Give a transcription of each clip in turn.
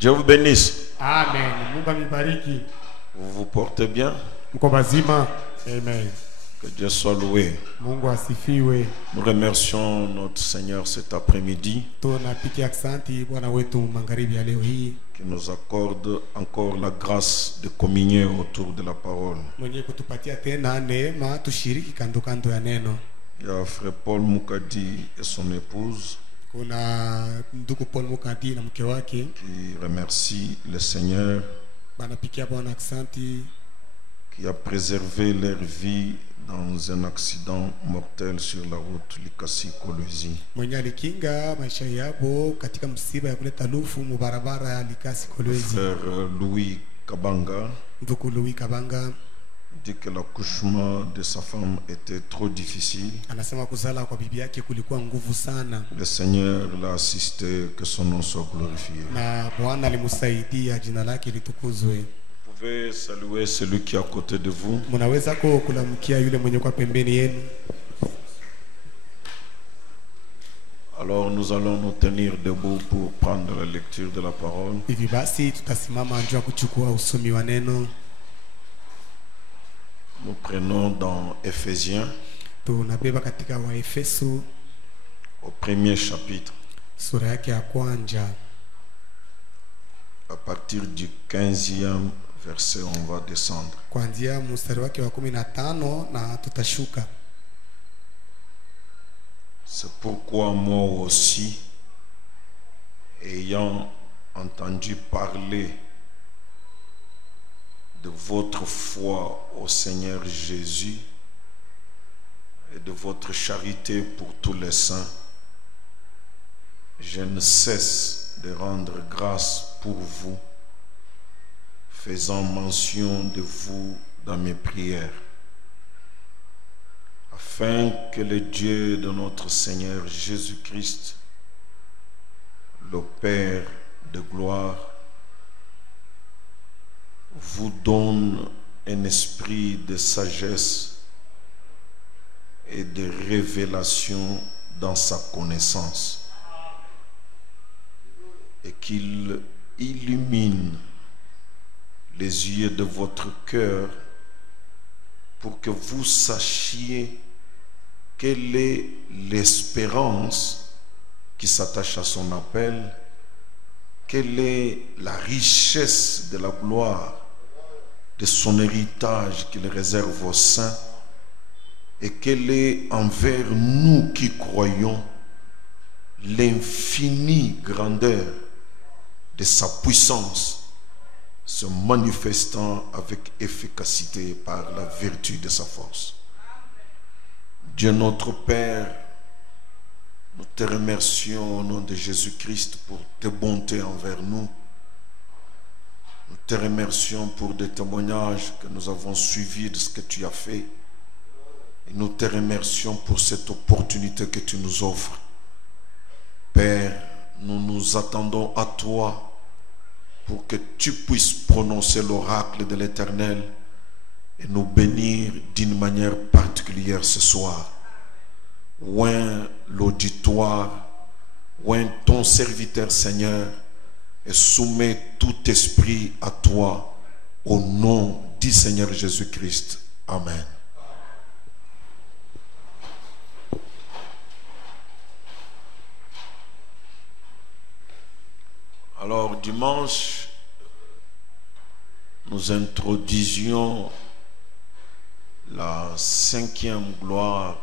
Dieu vous bénisse. Amen. Mungu amibariki. Vous vous portez bien? Mko bazima? Amen. Que Dieu soit loué. Mungu asifiwe. Nous remercions notre Seigneur cet après-midi Tunapigia aksanti Bwana wetu magharibi ya leo hii qui nous accorde encore la grâce de communier autour de la parole. mwenye kutupatia tena neema tushiriki kando kando ya neno. Il y a frère Paul Moukadi et son épouse Kuna ndugu Paul Mukadi na mke wake qui remercient le Seigneur banapikia Bwana aksanti qui a préservé leur vie dans un accident mortel sur la route Likasi-Kolwezi. mwenye alikinga maisha yabo katika msiba ya kuleta lufu mubarabara ya Likasi Kolwezi. Frère Louis Kabanga Ndugu Louis Kabanga dit que l'accouchement de sa femme était trop difficile. anasema kuzala kwa bibi yake kulikuwa nguvu sana Le Seigneur l'a assisté, que son nom soit glorifié. na Bwana alimsaidia, jina lake litukuzwe. Vous pouvez saluer celui qui est à côté de vous. Mnaweza kulamkia yule mwenye kwa pembeni yenu. Alors nous allons nous tenir debout pour prendre la lecture de la parole. Hivi basi tutasimama njoo kuchukua usomi wa neno. Nous prenons dans Éphésiens Tunabeba katika Waefeso au premier chapitre sura yake ya kwanza à partir du 15e verset, on va descendre. kuanzia mstari wake wa 15 na tutashuka. C'est pourquoi moi aussi, ayant entendu parler de votre foi au Seigneur Jésus et de votre charité pour tous les saints, je ne cesse de rendre grâce pour vous, faisant mention de vous dans mes prières, afin que le Dieu de notre Seigneur Jésus-Christ, le Père de gloire, vous donne un esprit de sagesse et de révélation dans sa connaissance, et qu'il illumine les yeux de votre cœur pour que vous sachiez quelle est l'espérance qui s'attache à son appel, quelle est la richesse de la gloire de son héritage qu'il réserve aux saints, et quelle est envers nous qui croyons l'infinie grandeur de sa puissance, se manifestant avec efficacité par la vertu de sa force. Dieu notre Père, nous te remercions au nom de Jésus-Christ pour tes bontés envers nous. Nous te remercions pour des témoignages que nous avons suivis de ce que tu as fait. Et nous te remercions pour cette opportunité que tu nous offres. Père, nous nous attendons à toi pour que tu puisses prononcer l'oracle de l'Éternel et nous bénir d'une manière particulière ce soir. Oint l'auditoire, oint ton serviteur Seigneur, et soumets tout esprit à toi, au nom du Seigneur Jésus-Christ. Amen. Alors, dimanche, nous introduisions la 5e gloire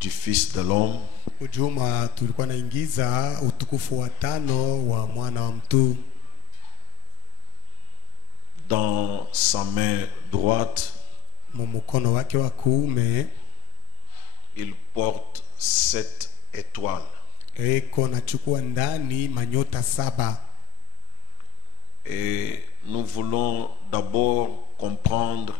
du Fils de l'homme. Ujuma tulikuwa naingiza utukufu wa 5 wa mwana wa mtu. Dans sa main droite, Mumukono wake wa kuume il porte 7 étoiles. eko nachukua ndani manyota 7. Et nous voulons d'abord comprendre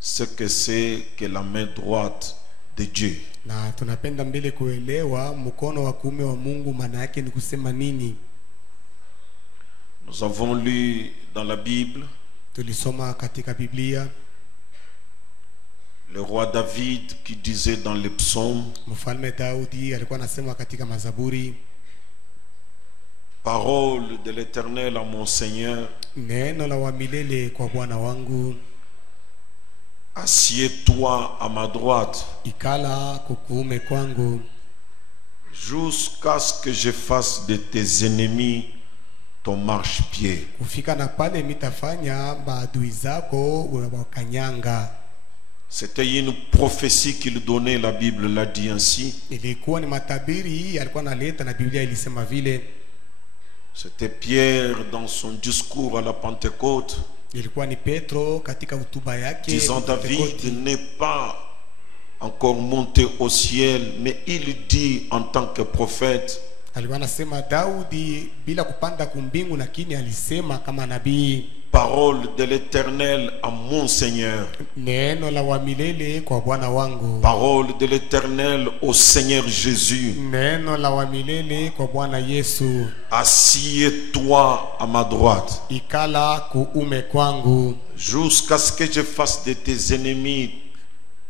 ce que c'est que la main droite de Dieu. Na tunapenda mbele kuelewa mkono wa kuume wa Mungu maana yake ni kusema nini. Nous avons lu dans la Bible Tulisoma katika Biblia le roi David qui disait dans les psaumes, Mfalme Daudi alikuwa anasema katika Mazaburi, Parole de l'Éternel à mon Seigneur. Neno la wa milele kwa Bwana wangu. Assieds-toi à ma droite Ikala kukuume kwangu. jusqu'à ce que je fasse de tes ennemis ton marchepied. Kufika na pale mitafanya maadui zako unawakanyanga. C'était une prophétie qu'il donnait, la Bible l'a dit ainsi. Ilikuwa ni matabiri alikuwa analeta na Biblia ilisema vile. C'était Pierre dans son discours à la Pentecôte, Ilikuwa ni Petro katika hotuba yake disant David Pentekoste. n'est pas encore monté au ciel, mais il dit en tant que prophète, Alikuwa anasema Daudi bila kupanda kumbingu, lakini alisema kama nabii. parole de l'Éternel à mon Seigneur, Neno la wa milele kwa Bwana wangu. parole de l'Éternel au Seigneur Jésus. Neno la wa milele kwa Bwana Yesu. Assieds-toi à ma droite Ikala kuume kwangu. jusqu'à ce que je fasse de tes ennemis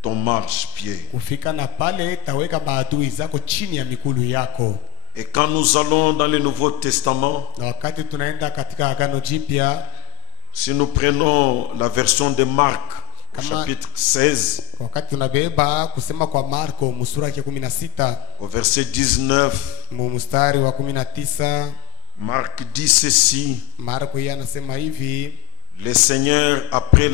ton marchepied. Kufika na pale taweka maadui zako chini ya mikulu yako. Et quand nous allons dans le Nouveau Testament, Na wakati tunaenda katika Agano Jipya, si nous prenons la version de Marc, au Kama- chapitre 16, wakati tunabeba kusema kwa Marko musura yake 16 au verset 19, mstari wa 19, Marc dit ceci: Marko yeye anasema hivi: le Seigneur, après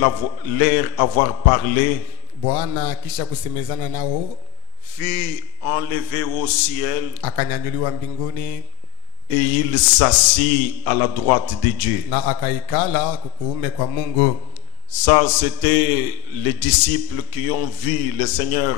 leur avoir parlé, Bwana kisha kusemezana nao fut enlevé au ciel akanyanyuliwa mbinguni et il s'assit à la droite de Dieu. na akaikala kukuume kwa Mungu. Ça, c'était les disciples qui ont vu le Seigneur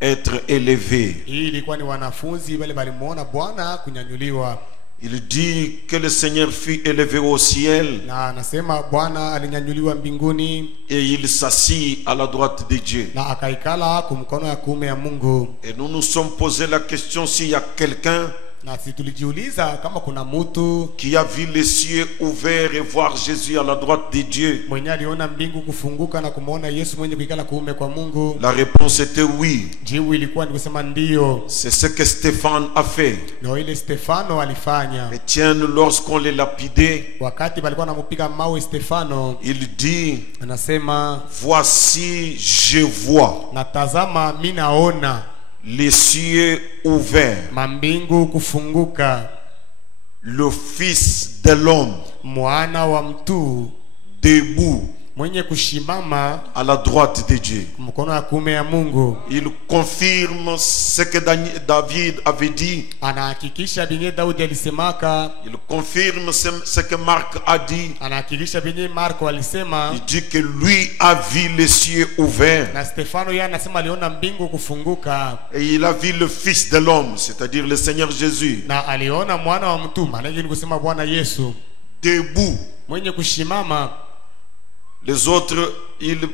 être élevé. Hii ilikuwa ni wanafunzi wale walimuona Bwana kunyanyuliwa, Il dit que le Seigneur fut élevé au ciel na anasema Bwana alinyanyuliwa mbinguni et il s'assit à la droite de Dieu. na akaikala kumkono ya kuume ya Mungu. Et nous nous sommes posé la question s'il y a quelqu'un Na si tulijiuliza kama kuna mtu qui a vu les cieux ouverts et voir Jésus à la droite de Dieu. mwenye aliona mbingu kufunguka na kumuona Yesu mwenye kuikala kuume kwa Mungu. La réponse était oui. Jibu ilikuwa ni kusema ndio. C'est ce que Stéphane a fait. Na ile Stefano alifanya. Étienne, lorsqu'on les lapidait, Wakati walikuwa wanamupiga mawe Stefano, il dit: anasema voici, je vois natazama mimi naona les cieux ouverts, mambingu kufunguka, le Fils de l'homme mwana wa mtu debout mwenye kushimama à la droite de Dieu. mkono wa kuume ya Mungu. Il confirme ce que David avait dit. Anahakikisha binye Daudi alisemaka, Il confirme ce que Marc a dit. anahakikisha binye Marko alisema, Il dit que lui a vu les cieux ouverts na Stefano yeye anasema aliona mbingu kufunguka et il a vu le Fils de l'homme, c'est-à-dire le Seigneur Jésus, na aliona mwana wa mtu, maana ni kusema Bwana Yesu debout. mwenye kushimama. Les autres, ils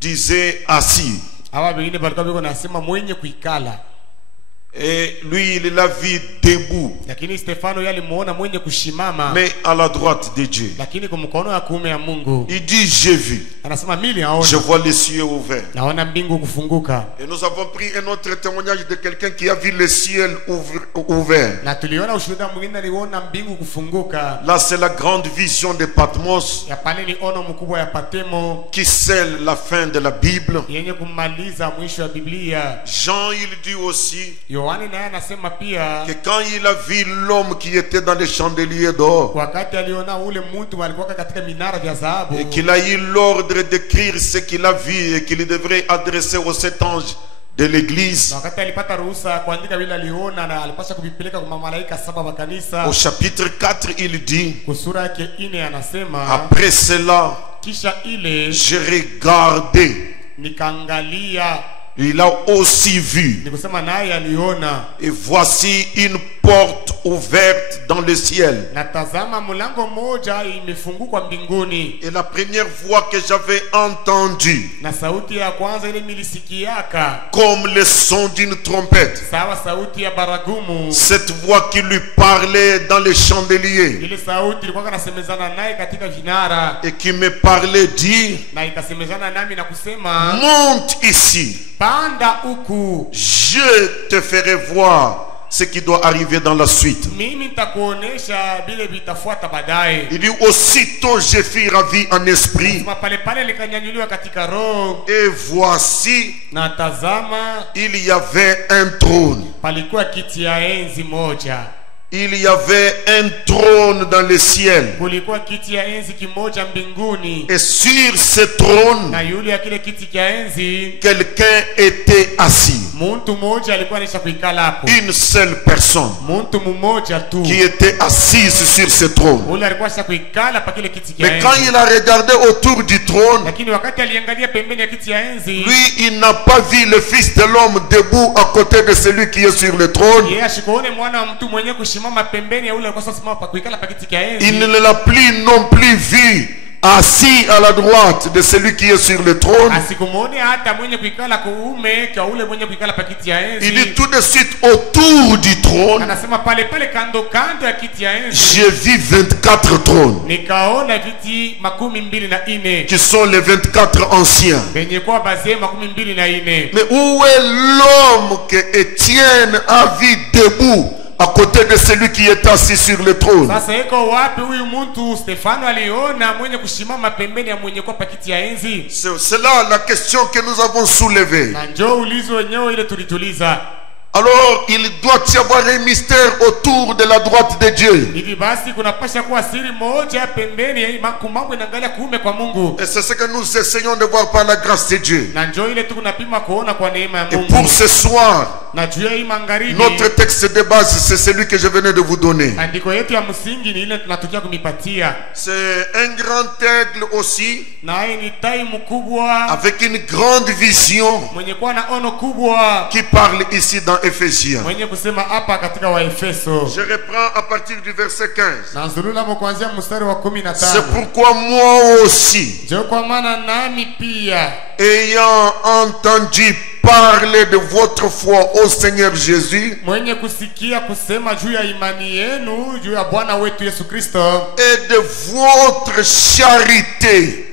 disaient assis. Hawa wengine walikuwa biko nasema mwenye kuikala, Et lui, il l'a vu debout, lakini Stefano yeye alimuona mwenye kushimama, mais à la droite de Dieu. lakini kwa mkono wa kuume ya Mungu. Il dit: j'ai vu, Anasema mimi je naona, vois les cieux ouverts. naona mbingu kufunguka. Et nous avons pris un autre témoignage de quelqu'un qui a vu le ciel ouvert. Na tuliona ushuhuda mwingine aliona mbingu kufunguka. Là, c'est la grande vision de Patmos Ya pale ni ono mkubwa ya Patemo qui scelle la fin de la Bible. yenye kumaliza mwisho wa Biblia. Jean, il dit aussi Yohani naye anasema pia que quand il a vu l'homme qui était dans les chandeliers d'or wakati aliona ule mtu alikuwa katika minara vya dhahabu, et qu'il a eu l'ordre d'écrire ce qu'il a vu et qu'il devrait adresser aux 7 anges de l'église, na wakati alipata ruhusa kuandika vile aliona na alipaswa kuvipeleka kwa malaika 7 wa kanisa. au chapitre 4, il dit: Kwa sura yake 4 anasema, après cela, kisha ile j'ai regardé. nikaangalia, Il a aussi vu. ni kusema naye aliona, Et voici une porte ouverte dans le ciel. na tazama mlango moja imefunguka mbinguni, Et la première voix que j'avais entendue, na sauti ya kwanza ile milisikiaka comme le son d'une trompette, sawa sauti ya baragumu. cette voix qui lui parlait dans les chandeliers Ile sauti ilikuwa kanasemezana naye katika vinara, et qui me parlait dit: na ikasemezana nami na kusema, monte ici, panda huku, je te ferai voir ce qui doit arriver dans la suite. mimi nitakuonesha vile vitafuata baadaye. Il dit aussitôt je fus ravi en esprit. Pale pale nikanyanyuliwa katika roho, Et voici, na tazama il y avait un trône. palikuwa kiti ya enzi moja. Il y avait un trône dans le ciel. Kulikuwa kiti ya enzi kimoja mbinguni, Et sur ce trône, na yule ya kile kiti cha enzi quelqu'un était assis. muntu mmoja alikuwa anisha kuikala hapo. Une seule personne Muntu mmoja tu qui était assise sur ce trône. ule alikuwa anisha kuikala pa kile kiti cha Mais quand enzi. il a regardé autour du trône, Lakini wakati aliangalia pembeni ya kiti ya enzi, lui, il n'a pas vu le Fils de l'homme debout à côté de celui qui est sur le trône. yeye ashikuone mwana wa mtu mwenye kushimama pembeni ya ule alikuwa sasa simama pa kuikala pa kiti cha enzi. Il ne l'a plus non plus vu assis à la droite de celui qui est sur le trône. Asikumwone hata mwenye kuikala kuume kwa ule mwenye kuikala pa kiti ya enzi. Il dit tout de suite autour du trône, Anasema pale pale kando kando ya kiti ya enzi j'ai vu 24 trônes nikaona viti 24 qui sont les 24 anciens. benye kwa bazee 24. Mais où est l'homme que Étienne a vu debout à côté de celui qui est assis sur le trône? Sasa eko wapi huyu mtu Stefano aliona mwenye kushimama pembeni ya mwenye kwa pakiti ya enzi? C'est là la question que nous avons soulevée. Na njoo ulizo wenyewe ile tulituliza. Alors, il doit y avoir un mystère autour de la droite de Dieu. Hivi basi kunapasha kuwa siri moja pembeni ya mambo inaangalia kuume kwa Mungu. Et c'est ce que nous essayons de voir par la grâce de Dieu. Na njoo ile tu kunapima kuona kwa neema ya Et Mungu. pour ce soir, Na juu ya hii magharibi, notre texte de base, c'est celui que je venais de vous donner. andiko yetu ya msingi ni ile tunatukia kumipatia. C'est un grand aigle aussi, Na hii ni tai mkubwa avec une grande vision, mwenye kuwa na ono kubwa, qui parle ici dans Éphésiens. mwenye kusema hapa katika Waefeso. Je reprends à partir du verset 15. Na nzulula kuanzia mstari wa 15. C'est pourquoi moi aussi, Je kwa maana nami pia ayant entendu parler de votre foi au Seigneur Jésus mwenye kusikia kusema juu ya imani yenu juu ya Bwana wetu Yesu Kristo, et de votre charité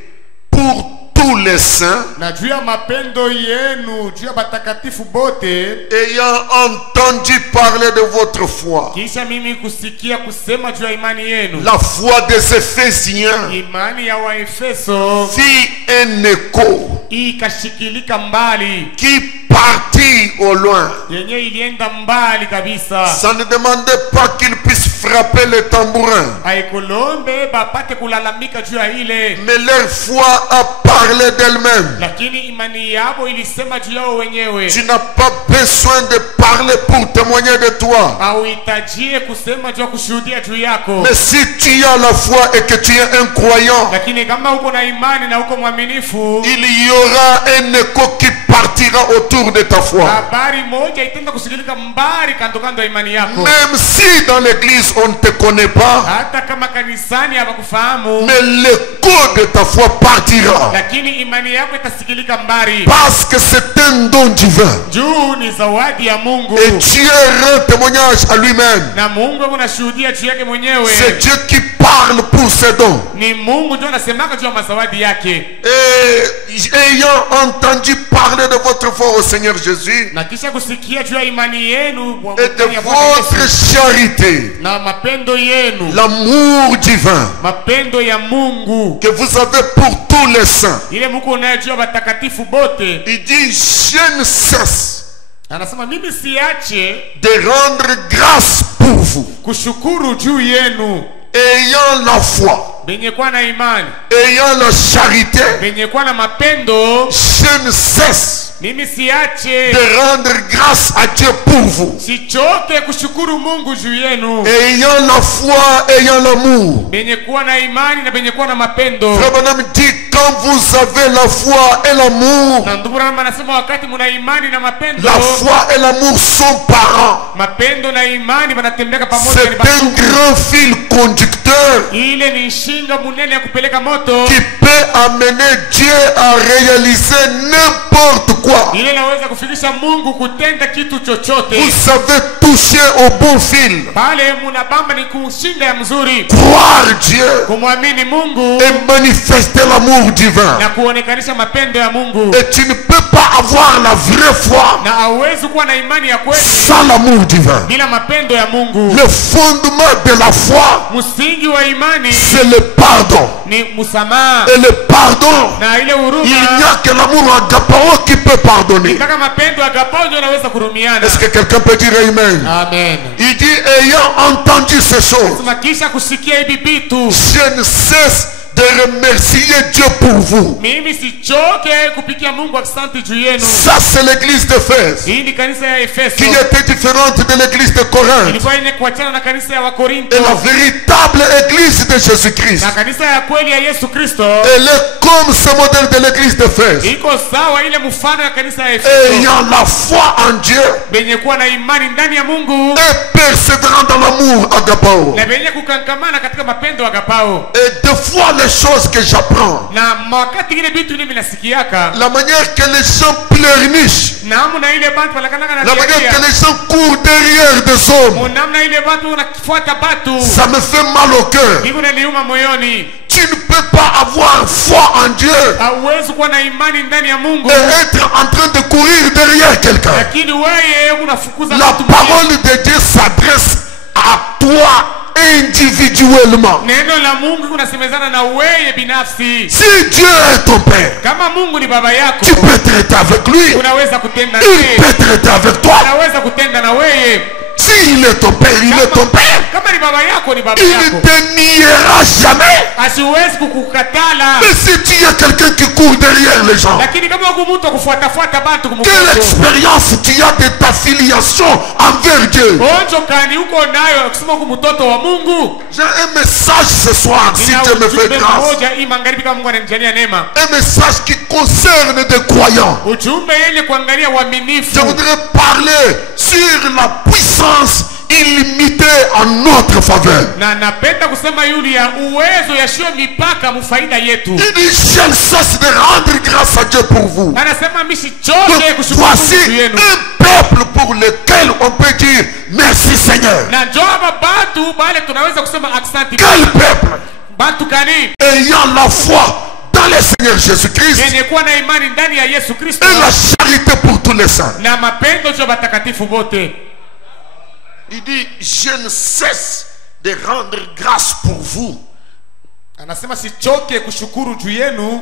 pour tous les saints, na juu ya mapendo yenu juu ya batakatifu bote, ayant entendu parler de votre foi, kisha mimi kusikia kusema juu ya imani yenu. la foi des Éphésiens Imani ya Waefeso fit un écho ikashikilika mbali, qui partit au loin. yenye ilienda mbali kabisa. Ça ne demandait pas qu'ils puissent frapper le tambourin, Haikulombe bapate kulalamika juu ya ile, mais leur foi a parlé d'elle-même. lakini imani yao ilisema juu yao wenyewe. Tu n'as pas besoin de parler pour témoigner de toi. Hauhitajie kusema juu ya kushuhudia juu yako. Mais si tu as la foi et que tu es un croyant, Lakini kama uko na imani na uko mwaminifu, il y aura un écho qui partira autour de ta foi. habari moja itenda kusikilika mbali kando kando ya imani yako. Même si dans l'église on ne te connaît pas, Hata kama kanisani hawakufahamu, mais l'écho de ta foi partira. lakini imani yako itasikilika mbali. Parce que c'est un don divin. Juu ni zawadi ya Mungu, Et Dieu rend témoignage à lui-même. na Mungu anashuhudia juu yake mwenyewe. C'est Dieu qui parle pour ses dons. Ni Mungu ndio anasemaka juu ya mazawadi yake. Et ayant entendu parler de votre foi au Seigneur Jésus Na kisha kusikia juu ya imani yenu et de votre charité, na mapendo yenu, l'amour divin mapendo ya Mungu que vous avez pour tous les saints, ile Mungu nayo juu ya watakatifu bote, il dit je ne cesse anasema mimi siache de rendre grâce pour vous, kushukuru juu yenu, ayant la foi, benye kwa na imani, ayant la charité, benye kwa na mapendo. je ne cesse Mimi siache, de rendre grâce à Dieu pour vous, sichoke kushukuru Mungu juu yenu, ayant la foi, ayant l'amour. benye kuwa na imani na benye kuwa na mapendo. Frère Branham dit quand vous avez la foi et l'amour, Na ndugu Branham anasema wakati muna imani na mapendo, la foi et l'amour sont parents. mapendo na imani wanatembeka pamoja, C'est ni un bandugu. grand fil conducteur Ile ni shinga munene ya kupeleka moto, qui peut amener Dieu à réaliser n'importe quoi. ile inaweza kufikisha Mungu kutenda kitu chochote. Vous savez toucher au bon fil, Pale munabamba ni kushinga ya mzuri, croire Dieu kumwamini Mungu et manifester l'amour l'amour divin. na kuonekanisha mapendo ya Mungu. Et tu ne peux pas avoir la vraie foi Na hauwezi kuwa na imani ya kweli sans l'amour divin. bila mapendo ya Mungu. Le fondement de la foi, Msingi wa imani c'est le pardon. ni msamaha. Et le pardon, Na ile huruma, il n'y a que l'amour agapao qui peut pardonner. kama mapendo agapao ndio yanaweza kurumiana. Est-ce que quelqu'un peut dire amen? Amen. Il dit, ayant entendu ces choses, Kisha kusikia hivi vitu, je ne cesse de remercier Dieu pour vous. mimi sichoke kupigia Mungu asante juu yenu. Ça, c'est l'église d'Éphèse, Hii ni kanisa ya Efeso. qui était différente de l'église de Corinthe. Ilikuwa ine kuachana na kanisa ya Wakorinto. Et la véritable église de Jésus-Christ, Na kanisa ya kweli ya Yesu Kristo elle est comme ce modèle de l'église d'Éphèse. iko sawa ile mfano ya kanisa ya Efeso, Ayant la foi en Dieu benye kuwa na imani ndani ya Mungu et persévérant dans l'amour agapao. na benye kukankamana katika mapendo agapao. Et des fois, les choses que j'apprends, Na wakati ile vitu ile minasikiaka, la manière que les gens pleurnichent, namna ile bantu wanakanaka na la manière que sheria, les gens courent derrière des hommes, namna ile bantu wanafuata batu, ça me fait mal au cœur. niko niuma moyoni. Tu ne peux pas avoir foi en Dieu Hauwezi kuwa na imani ndani ya Mungu et être en train de courir derrière quelqu'un. lakini wewe unafukuza La watu mwingine. parole de Dieu s'adresse à toi individuellement. Neno la Mungu kunasemezana na wewe binafsi. Si Dieu est ton père, Kama Mungu ni baba yako, tu peux traiter avec lui. unaweza kutenda Il naye, peut traiter avec toi. unaweza kutenda na wewe. S'il est ton père, il est ton père. Kama ni baba yako, ni baba Il ne yako, te niera jamais. asiwezi kukukatala. Mais si tu es quelqu'un qui court derrière les gens, Lakini kama uko mtu kufuatafuata bantu quelle kumfuata, expérience tu as de ta filiation envers Dieu? onjo kani uko nayo kusema uko mtoto wa Mungu. J'ai un message ce soir, si Dieu me fait grâce. Moja hii magharibi kama Mungu ananijalia neema. Un message qui concerne des croyants. Ujumbe yenye kuangalia Je uaminifu. voudrais parler sur la puissance illimitée en notre faveur. Na napenda kusema yule ya uwezo yasio mipaka mfaida yetu. Il dit, je ne cesse de rendre grâce à Dieu pour vous. Anasema misichoke Donc, kushukuru voici Mungu yenu. un peuple pour lequel on peut dire merci Seigneur. Na njoba batu bale tunaweza kusema asante. Quel peuple? Batu kani Ayant la foi dans le Seigneur Jésus-Christ yenye kuwa na imani ndani ya Yesu Kristo et la charité pour tous les saints. na mapendo juu ya watakatifu wote. Il dit, je ne cesse de rendre grâce pour vous, Anasema sichoke kushukuru juu yenu,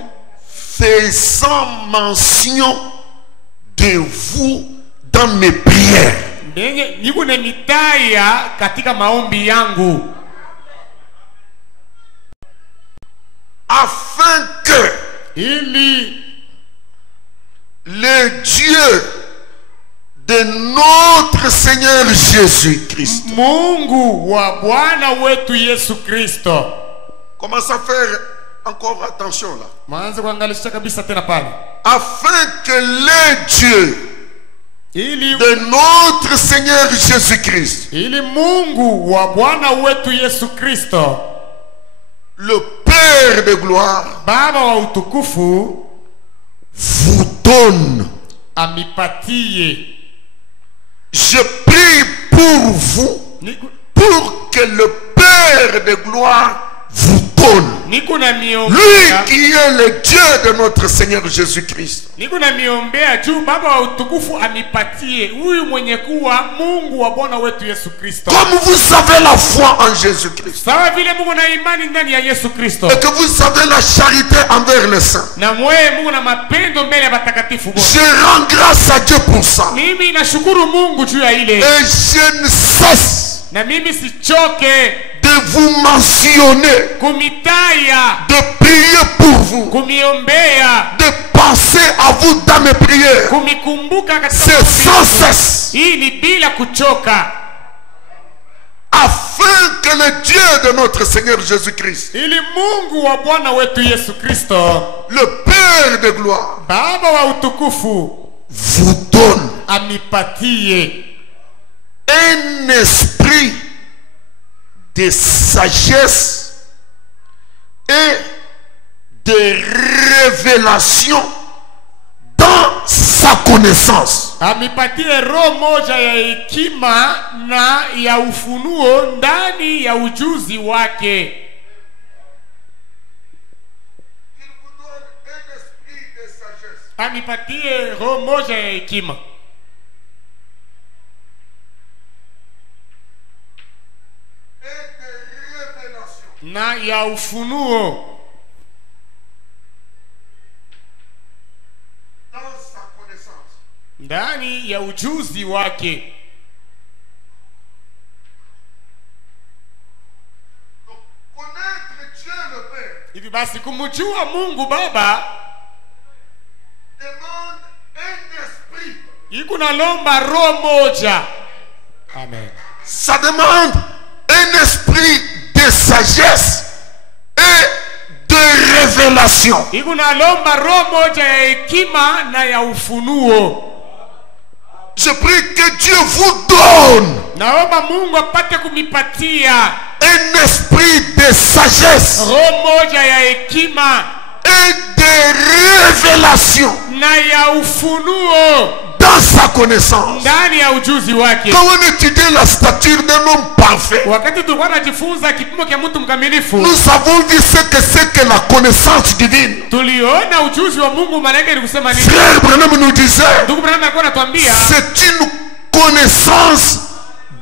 faisant mention de vous dans mes prières. nenye niko na mitaya katika maombi yangu, Afin que ili le Dieu de notre Seigneur Jésus-Christ. Mungu wa Bwana wetu Yesu Kristo. Commence à faire encore attention là. Maanze kuangalisha kabisa tena pale. Afin que le Dieu Ili de notre Seigneur Jésus-Christ, ili Mungu wa Bwana wetu Yesu Kristo, le Père de gloire, Baba wa utukufu, vous donne. amipatie. Je prie pour vous, pour que le Père de gloire vous donne. Niko na Lui miombea, qui est le Dieu de notre Seigneur Jésus-Christ. niko na miombea juu Baba wa utukufu amipatie huyu mwenye kuwa Mungu wa Bwana wetu Yesu Kristo. Comme vous avez la foi en Jésus-Christ Sawa vile Mungu na imani ndani ya Yesu Kristo, et que vous avez la charité envers les saints, na mwewe Mungu na mapendo mbele ya watakatifu wote. je rends grâce à Dieu pour ça. Mimi nashukuru Mungu juu ya ile, Et je ne cesse na mimi sichoke de vous mentionner, kumitaya, de prier pour vous, kumiombea, de penser à vous dans mes prières. kumikumbuka katika C'est maombi sans yangu. cesse. Hii ni bila kuchoka, Afin que le Dieu de notre Seigneur Jésus-Christ, ili Mungu wa Bwana wetu Yesu Kristo, le Père de gloire, Baba wa utukufu, vous donne amipatie un esprit de sagesse et de révélation dans sa connaissance. amipatie roho moja ya hekima na ya ufunuo ndani ya ujuzi wake. Il vous donne anipatie roho moja ya hekima na ya ufunuo ndani ya ujuzi wake. Hivi basi kumjua Mungu Baba iko na lomba roho moja. Amen. Ça demande un esprit de sagesse et de révélation. Iko na lomba roho moja ya hekima na ya ufunuo. Je prie que Dieu vous donne naomba Mungu apate kumipatia un esprit de sagesse roho moja ya hekima et de révélation na ya ufunuo dans sa connaissance. ndani ya ujuzi wake. Quand on étudie la stature d'un homme parfait, wakati tulikuwa tunajifunza kipimo cha mtu mkamilifu, nous avons vu ce que la connaissance divine. tuliona ujuzi wa Mungu. Malaika ilikusema nini? Frère Branham nous disait, ndugu Branham alikuwa anatuambia c'est une connaissance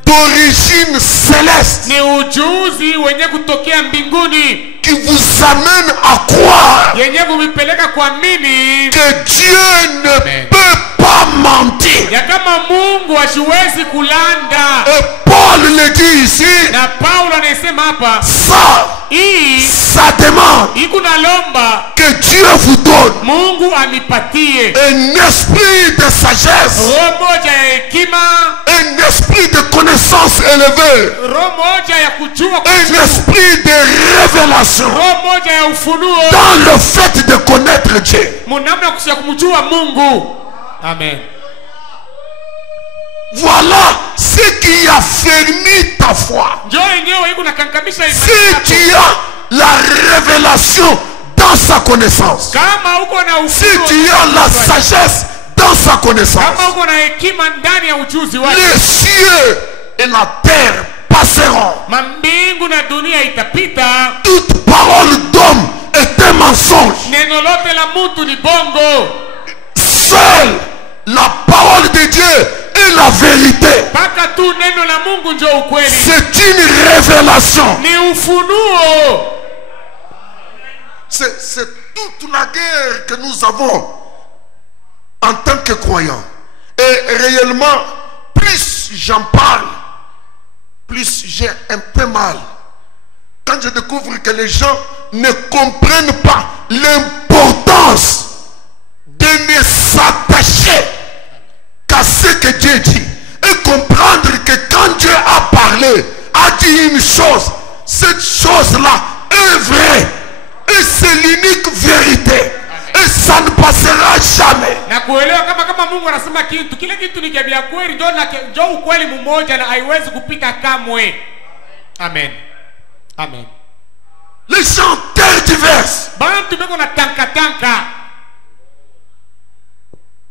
d'origine céleste ni ujuzi wenye kutokea mbinguni qui vous amène à croire yenye kumipeleka kuamini que Dieu ne peut pas mentir. ya kama Mungu hasiwezi kulanda. Et Paul le dit ici, na Paulo anasema hapa ça demande iko na lomba que Dieu vous donne Mungu anipatie un esprit de sagesse, roho moja ya hekima, un esprit de connaissance élevée, roho moja ya kujua, un esprit de révélation roho moja ya ufunuo dans le fait de connaître Dieu. munamna ya kumjua Mungu. Amen. Voilà ce qui a fermé ta foi. Si tu as la révélation dans sa connaissance, si tu as la sagesse dans sa connaissance, les cieux et la terre passeront. Toute parole d'homme est un mensonge. Seule la parole de Dieu est la vérité. C'est une révélation. C'est toute la guerre que nous avons en tant que croyants. Et réellement, plus j'en parle, plus j'ai un peu mal. Quand je découvre que les gens ne comprennent pas l'importance de ne s'attacher qu'à ce que Dieu dit, et comprendre que quand Dieu a parlé, a dit une chose, cette chose-là est vraie et c'est l'unique vérité et ça ne passera jamais. Amen. Amen. Les gens tergiversent.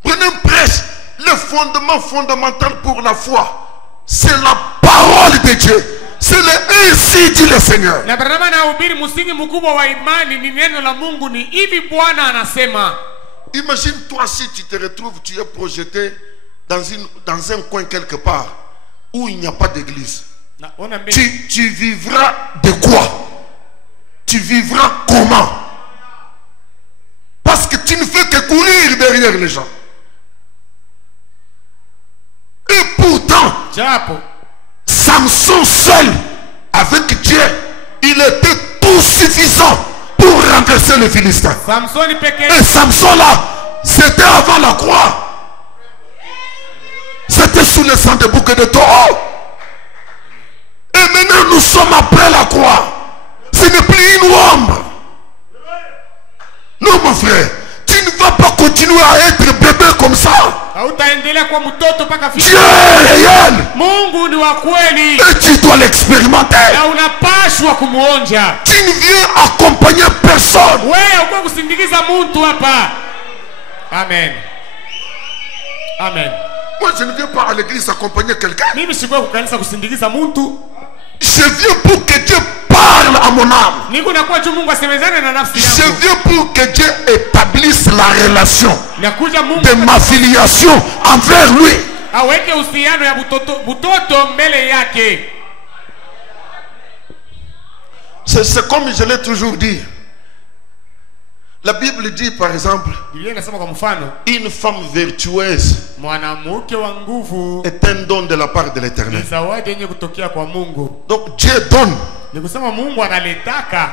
Prenez prêche. Le fondement fondamental pour la foi, c'est la parole de Dieu. C'est le ainsi dit le Seigneur. Imagine-toi si tu te retrouves, tu es projeté dans un coin quelque part où il n'y a pas d'église. Tu vivras de quoi? Tu vivras comment? Parce que tu ne fais que courir derrière les gens. Et pourtant, Samson seul, avec Dieu, il était tout suffisant pour renverser le Philistin. Et Samson là, c'était avant la croix. C'était sous le sang de bouc de taureau. Et maintenant nous sommes après la croix. Ce n'est plus une ombre. Non mon frère, tu ne vas pas continuer à être bébé comme ça. Dieu est réel. Et tu dois l'expérimenter. Tu ne viens accompagner personne. Amen. Amen. Moi je ne viens pas à l'église accompagner quelqu'un. Je viens pour que Dieu parle à mon âme. Je viens pour que Dieu établisse la relation Nakuja Mungu de ma filiation envers lui. aweke uhusiano ya butoto mbele yake. C'est comme je l'ai toujours dit. La Bible dit par exemple, Biblia inasema kwa mfano, une femme vertueuse mwanamke wa nguvu est un don de la part de ni l'Éternel. zawadi yenye kutokea kwa Mungu. Donc Dieu donne. Ni kusema Mungu analetaka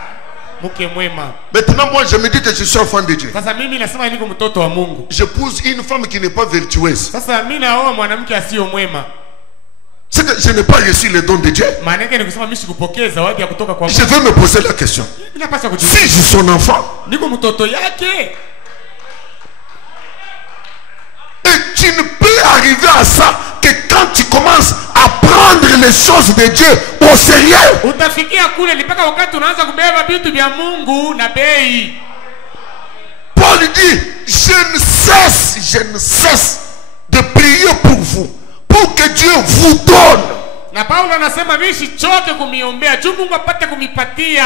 mke mwema. Maintenant moi je me dis que je suis enfant de Dieu. Sasa mimi nasema niko mtoto wa Mungu. J'épouse une femme qui n'est pas vertueuse. Sasa mimi naoa mwanamke asiyo mwema. C'est que je n'ai pas reçu le don de Dieu. Maana yake ni kusema mimi sikupokea zawadi ya kutoka kwa Je Mungu. vais me poser la question. Ninapaswa kujiuliza, Si je suis son enfant, niko mtoto yake? et tu ne peux arriver à ça que quand tu commences à prendre les choses de Dieu au sérieux. Utafikia kule ni mpaka wakati unaanza kubeba vitu vya Mungu na bei. Paul dit, je ne cesse de prier pour vous, pour que Dieu vous donne Na Paulo anasema mimi sichoke kumiombea juu Mungu apate kumipatia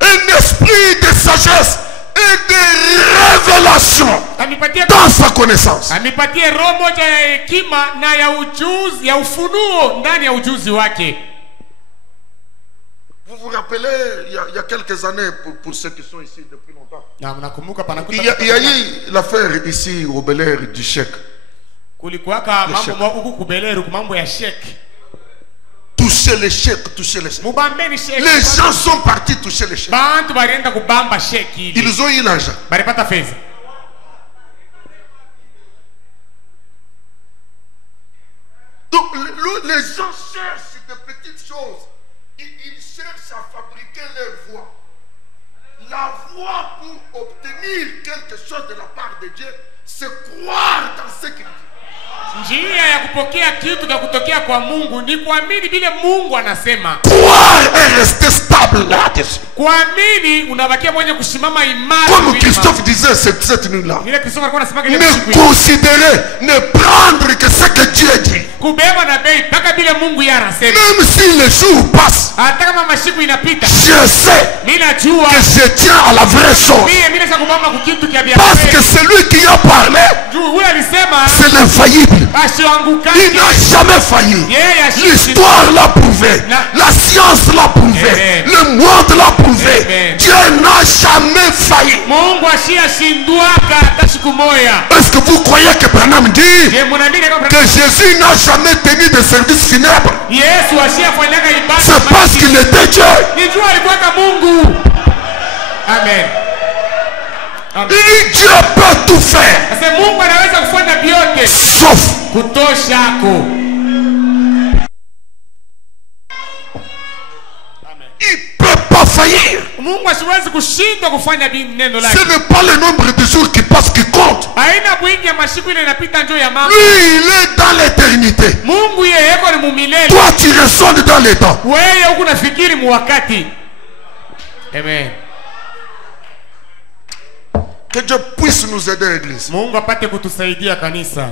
un esprit de sagesse et de révélation anipatie dans sa connaissance. anipatie roho moja ya hekima na ya ujuzi ya ufunuo ndani ya ujuzi wake. Vous vous rappelez, il y a quelques années, pour ceux qui sont ici depuis longtemps, Na mnakumbuka panakuta il y a eu l'affaire ici au Bel Air du chèque. kulikuwaka mambo huku kubeleru mambo ya sheki. Toucher les chèques, toucher les chèques. Mubambeni sheki. Les gens sont partis toucher les chèques. Bantu barienda kubamba sheki ile. Ils ont eu l'argent. Baripata fedha. Donc les gens cherchent de petites choses. Ils cherchent à fabriquer leur voie. La voie pour obtenir quelque chose de la part de Dieu, c'est croire dans ce qu'il dit. Njia ya kupokea kitu kwa kutokea kwa Mungu ni kuamini vile Mungu anasema. Croire et rester stable là-dessus. Kuamini unabakia mwenye kusimama imara. Comme Christophe disait cette nuit-là. Ile Christophe alikuwa anasema ile Ne considérer, ne prendre que ce que Dieu dit. kubeba na bei mpaka vile Mungu yeye anasema. Même si les jours passent, Hata kama mashiku inapita. je sais Mimi najua que je tiens à la vraie chose. mimi naweza kubamba kwa kitu kia bia. Parce que celui qui a parlé, Huyo alisema c'est l'infaillible. asiangukaje. Il n'a jamais failli. Yeye ashindi. L'histoire l'a prouvé. La science l'a prouvé. Amen. Le monde l'a prouvé. Amen. Dieu n'a jamais failli. Mungu ashindwaka hata siku moja. Est-ce que vous croyez que Branham dit Je mnaamini kama que Jésus n'a jamais tenu de service funèbre? Yesu ashafanyaka ibada. C'est parce qu'il était Dieu. Nijua alikuwa kama Mungu. Amen. Il dit Dieu peut tout faire. Sasa Mungu anaweza kufanya vyote Sauf kutoshako. il ne peut pas faillir. Mungu asiwezi kushindwa kufanya neno lake. Ce n'est pas le nombre de jours qui passent qui compte. Haina wingi ya masiku ile inapita njoo ya mambo. Lui, il est dans l'éternité. Mungu yeye yeko ni mumilele. Toi, tu ressonnes dans les temps. Wewe huku nafikiri mu wakati. Amen. Que Dieu puisse nous aider, l'église. Mungu apate kutusaidia kanisa.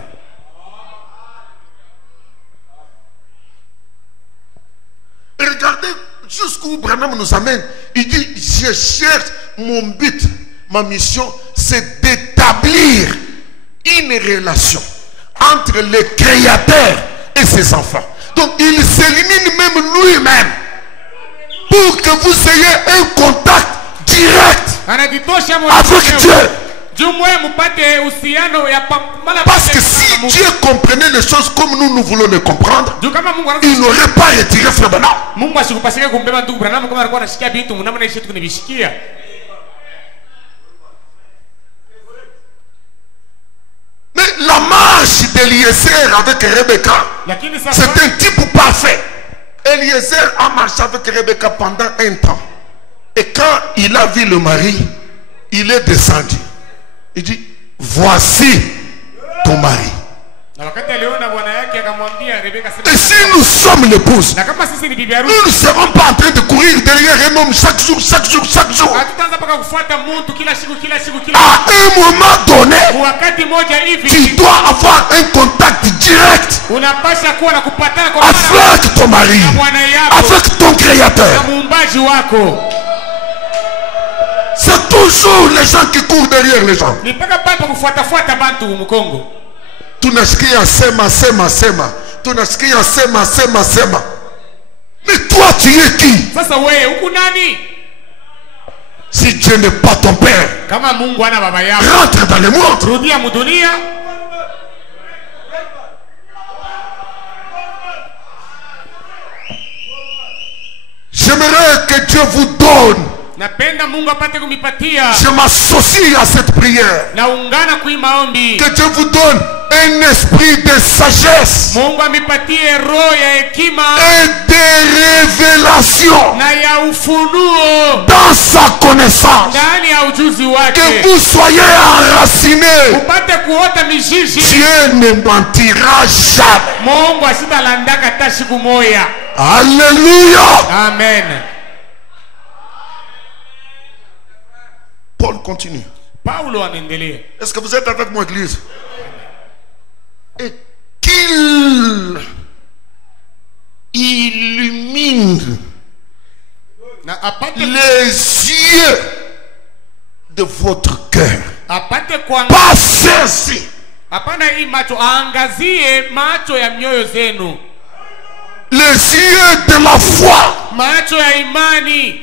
Et regardez jusqu'où Branham nous amène. Il dit, je cherche mon but, ma mission, c'est d'établir une relation entre le Créateur et ses enfants. Donc il s'élimine même lui-même pour que vous ayez un contact direct avec Dieu. Parce que si Dieu comprenait les choses comme nous voulons les comprendre, il n'aurait pas retiré Frère Branham. Mais la marche d'Eliezer avec Rebecca, c'est un type parfait. Eliezer a marché avec Rebecca pendant un temps. Et quand il a vu le mari, il est descendu. Il dit, voici ton mari. Et si nous sommes l'épouse, nous ne serons pas en train de courir derrière un homme chaque jour. À un moment donné, tu dois avoir un contact direct avec ton mari, avec ton Créateur. C'est tout. toujours les gens qui courent derrière les gens. Ni mpaka bantu kufuatafuata bantu mkongo. Tunasikia sema sema sema. Tunasikia sema sema sema. Mais toi tu es qui? Sasa wewe uko nani? Si Dieu n'est pas ton père, Kama Mungu ana baba yako, rentre dans le monde. rudia mudunia. J'aimerais que Dieu vous donne. Napenda Mungu apate kumipatia. Je m'associe à cette prière. Naungana kui maombi. Que Dieu vous donne un esprit de sagesse Mungu amipatie roho ya hekima et de révélation na ya ufunuo dans sa connaissance. ndani ya ujuzi wake. Que vous soyez enracinés. Upate kuota mizizi. Dieu ne mentira jamais. Mungu asitalandaka hata siku moja. Alléluia. Amen. Paul continue. Paulo anaendelea. Est-ce que vous êtes avec moi, église? Et qu'il illumine Na apate les yeux de votre cœur. apate kuangalia. Pas ceci. Hapana hii macho, aangazie macho ya mioyo zenu. Les yeux de la foi. Macho ya imani.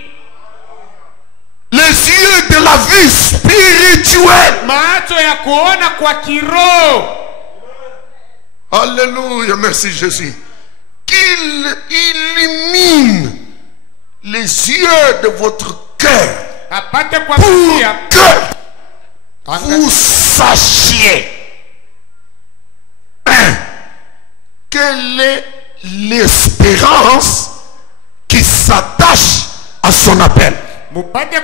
Les yeux de la vie spirituelle. Macho ya kuona kwa kiroho. Alléluia, merci Jésus. Qu'il illumine les yeux de votre cœur Apate pour kuangalia. que vous sachiez quelle est l'espérance qui s'attache à son appel. Mupate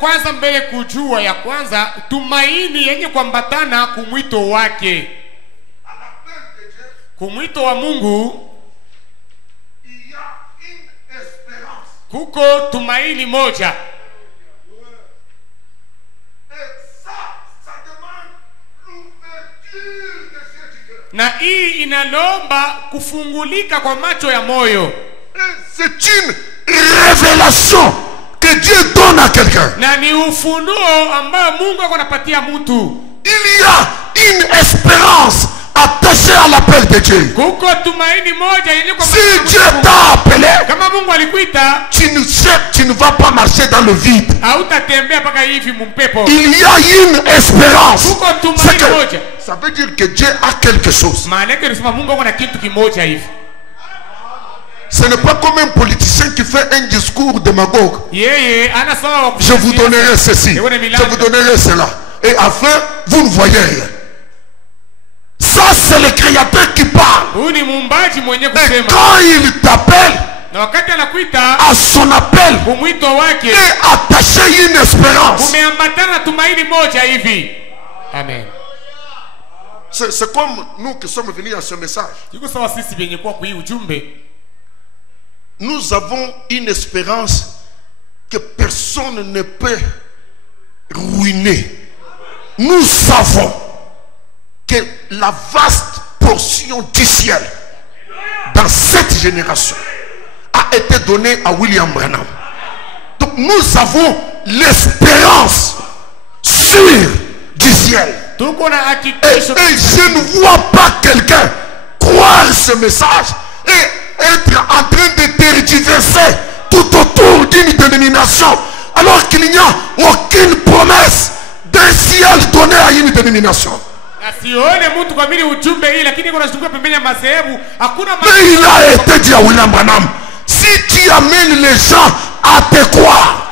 kwanza mbele kujua ya kwanza tumaini yenye kuambatana kumwito wake. Kumwito wa Mungu Il y a une espérance. kuko tumaini moja. Et ça demande l'ouverture des yeux du cœur. Na hii inalomba kufungulika kwa macho ya moyo. C'est une révélation que Dieu donne à quelqu'un. Na ni ufunuo ambao Mungu anapatia mtu. Il y a une espérance attachée à l'appel de Dieu. Kuko tumaini moja yenye kwa Si Dieu t'a appelé, kama Mungu alikuita, tu ne vas pas marcher dans le vide. hautatembea paka hivi mumpepo. Il y a une espérance. Kuko C'est tumaini moja. que, ça veut dire que Dieu a quelque chose. Maana yake ni Mungu ana kitu kimoja hivi. Ce n'est pas comme un politicien qui fait un discours démagogue. Yeye ana sawa wa Je vous donnerai ceci, je vous donnerai cela. Et enfin, vous ne voyez rien. Ça, c'est le Créateur qui parle. Huyu ni muumbaji mwenye Et kusema. quand il t'appelle, Na wakati anakuita à son appel, kumwito wake est attaché une espérance. umeambatana na tumaini moja hivi. Amen. C'est comme nous qui sommes venus à ce message. Yuko sawa sisi benye kwa hii ujumbe. Nous avons une espérance que personne ne peut ruiner. Nous savons que la vaste portion du ciel dans cette génération a été donnée à William Branham. Donc nous avons l'espérance sûre du ciel. Tuko na Et hakikisho je ne vois pas quelqu'un croire ce message et être en train de tergiverser tout autour d'une dénomination alors qu'il n'y a aucune promesse d'un ciel donné à une dénomination. asione mtu kwa mili ujumbe hii, lakini kuna zunguka pembeni ya madhehebu hakuna. Mais il a été dit à William Branham, si tu amènes les gens à te croire,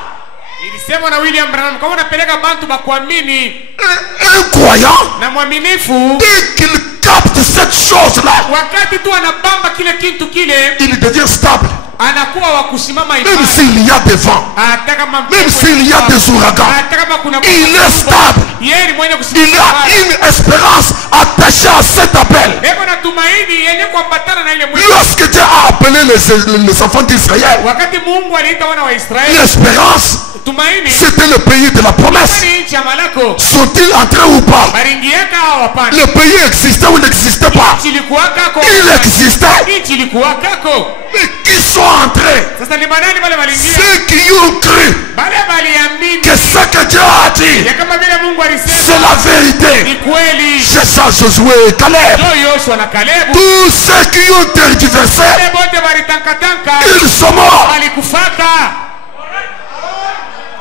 Ilisema na William Branham, kama unapeleka bantu bakuamini un croyant, na mwaminifu, dès qu'il capte cette chose-là, wakati tu anabamba kile kitu kile, il devient stable. anakuwa wa kusimama Même imara. s'il y a des vents, Hata kama même s'il y a des ouragans, hata kama kuna il est stable. yeye ni mwenye Il kusimama y imara. a une espérance attachée à cet appel. Eko na tumaini yenye kuambatana na ile mwito. Lorsque Dieu a appelé les enfants d'Israël, Wakati Mungu aliita wana wa Israeli, l'espérance, tumaini c'était le pays de la promesse. ni nchi ya malako. Sont-ils entrés ou pas? Baringiaka au hapana? Le pays existait ou n'existait pas? Nchi ilikuwa kako. Il existait. Nchi ilikuwa kako. Mais qui sont entrés? Sasa ni banani wale balingia? Ceux qui ont cru Bale baliamini que c'est ce que Dieu a dit. ya kama vile Mungu alisema C'est la vérité. ni kweli. C'est ça Josué et Caleb. Ndio Yoshua na Kalebu. Tous ceux qui ont tergiversé, Wale wote walitankatanka ils sont morts. walikufaka.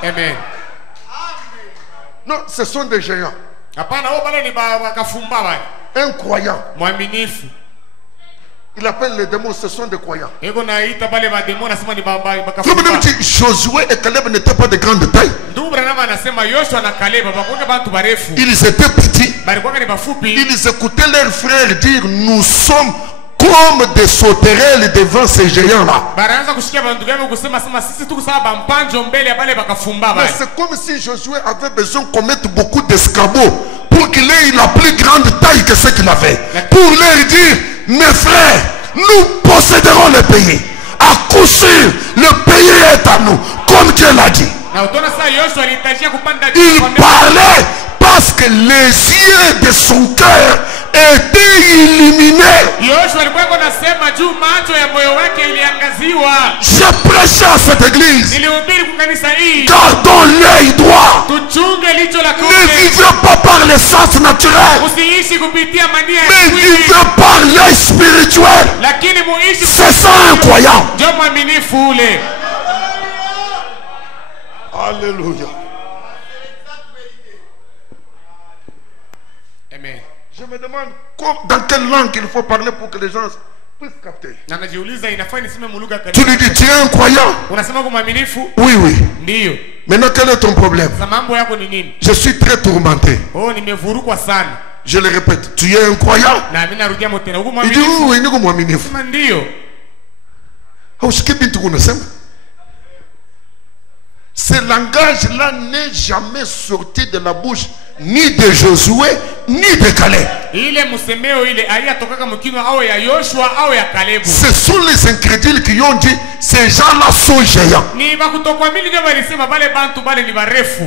Amen. Non, ce sont des géants. Hapana, wao bale ni bakafumba bale. Un croyant. Mwaminifu. Il appelle les démons, ce sont des croyants. Ego naita bale mademo nasema ni Frère bakafumba. Branham dit, Josué et Caleb n'étaient pas de grande taille. Ndugu Branham anasema Yoshua na Kalebu bakoka bantu barefu. Ils étaient petits. Balikuwa ni bafupi. Ils écoutaient leurs frères dire, nous sommes comme des sauterelles devant ces géants-là. Baraanza kushikia bantu gani kusema sema sisi tuko sawa bampanjo mbele ya bale bakafumba Mais bale. c'est comme si Josué avait besoin qu'on mette beaucoup d'escabeaux pour qu'il ait la plus grande taille que ce qu'il avait. Pour leur dire, mes frères, nous posséderons le pays. À coup sûr, le pays est à nous, comme Dieu l'a dit. Na utaona sasa Yoshua alitajia kupanda Il parlait parce que les yeux de son cœur étaient illuminés. Yoshua alikuwa anasema juu macho ya moyo wake iliangaziwa. J'ai prêché à cette église. Nilihubiri kwa kanisa hii. Gardons l'œil droit. Tuchunge licho la Ne kuume. vivez pas par les sens naturels, Usiishi kupitia mania ya mais mwili. vivez par l'œil spirituel. Lakini muishi C'est ça un croyant. ndio mwaminifu ule. Alléluia. Amen. Je me demande dans quelle langue il faut parler pour que les gens puissent capter. Na najiuliza inafaa niseme muluga Tu lui kanisa. dis, tu es un croyant? Unasema kwa mwaminifu? Oui, oui. Ndio. Maintenant, quel est ton problème? Sasa mambo yako ni nini? Je suis très tourmenté. Oh, nimevurukwa sana. Je le répète, tu es un croyant? Na mimi narudia tena. Huko Il dit, mwaminifu. oui, niko mwaminifu. Sema ndio. Hausikie bintu kunasema? Ce langage-là n'est jamais sorti de la bouche ni de Josué ni de Caleb. Ile msemeo ile aliyatoka mkinwa au ya Yoshua au ya Kalebu. Ce sont les incrédules qui ont dit ces gens-là sont géants. Ni bakutokuamini ndio walisema bale bantu bale ni barefu.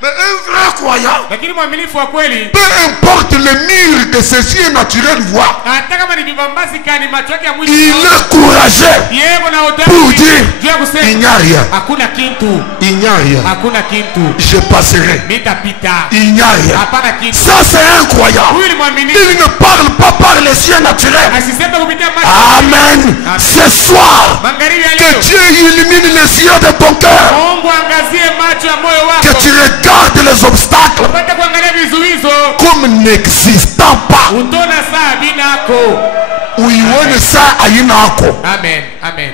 Mais un vrai croyant, Lakini mwaminifu wa kweli, peu importe le mur que ses yeux naturels voient, hata kama ni vibambazi kani macho yake ya il mwisho. est courageux Yeye na pour udani. dire Juu ya il kusema n'y a rien, hakuna kitu. il n'y a rien, Hakuna kitu. je passerai, Nitapita. il n'y a rien. Hapana kitu. Ça c'est un croyant. Huyu ni mwaminifu. Il ne parle pas par les yeux naturels. Asisema kupitia macho. Amen. Ce soir, Magharibi ya que leo. Dieu illumine les yeux de ton cœur, Mungu angazie macho ya moyo que wako. tu regardes les obstacles Upate kuangalia vizuizo. comme n'existant pas. Utona saa binako. Uione ça ainako. Amen. Amen.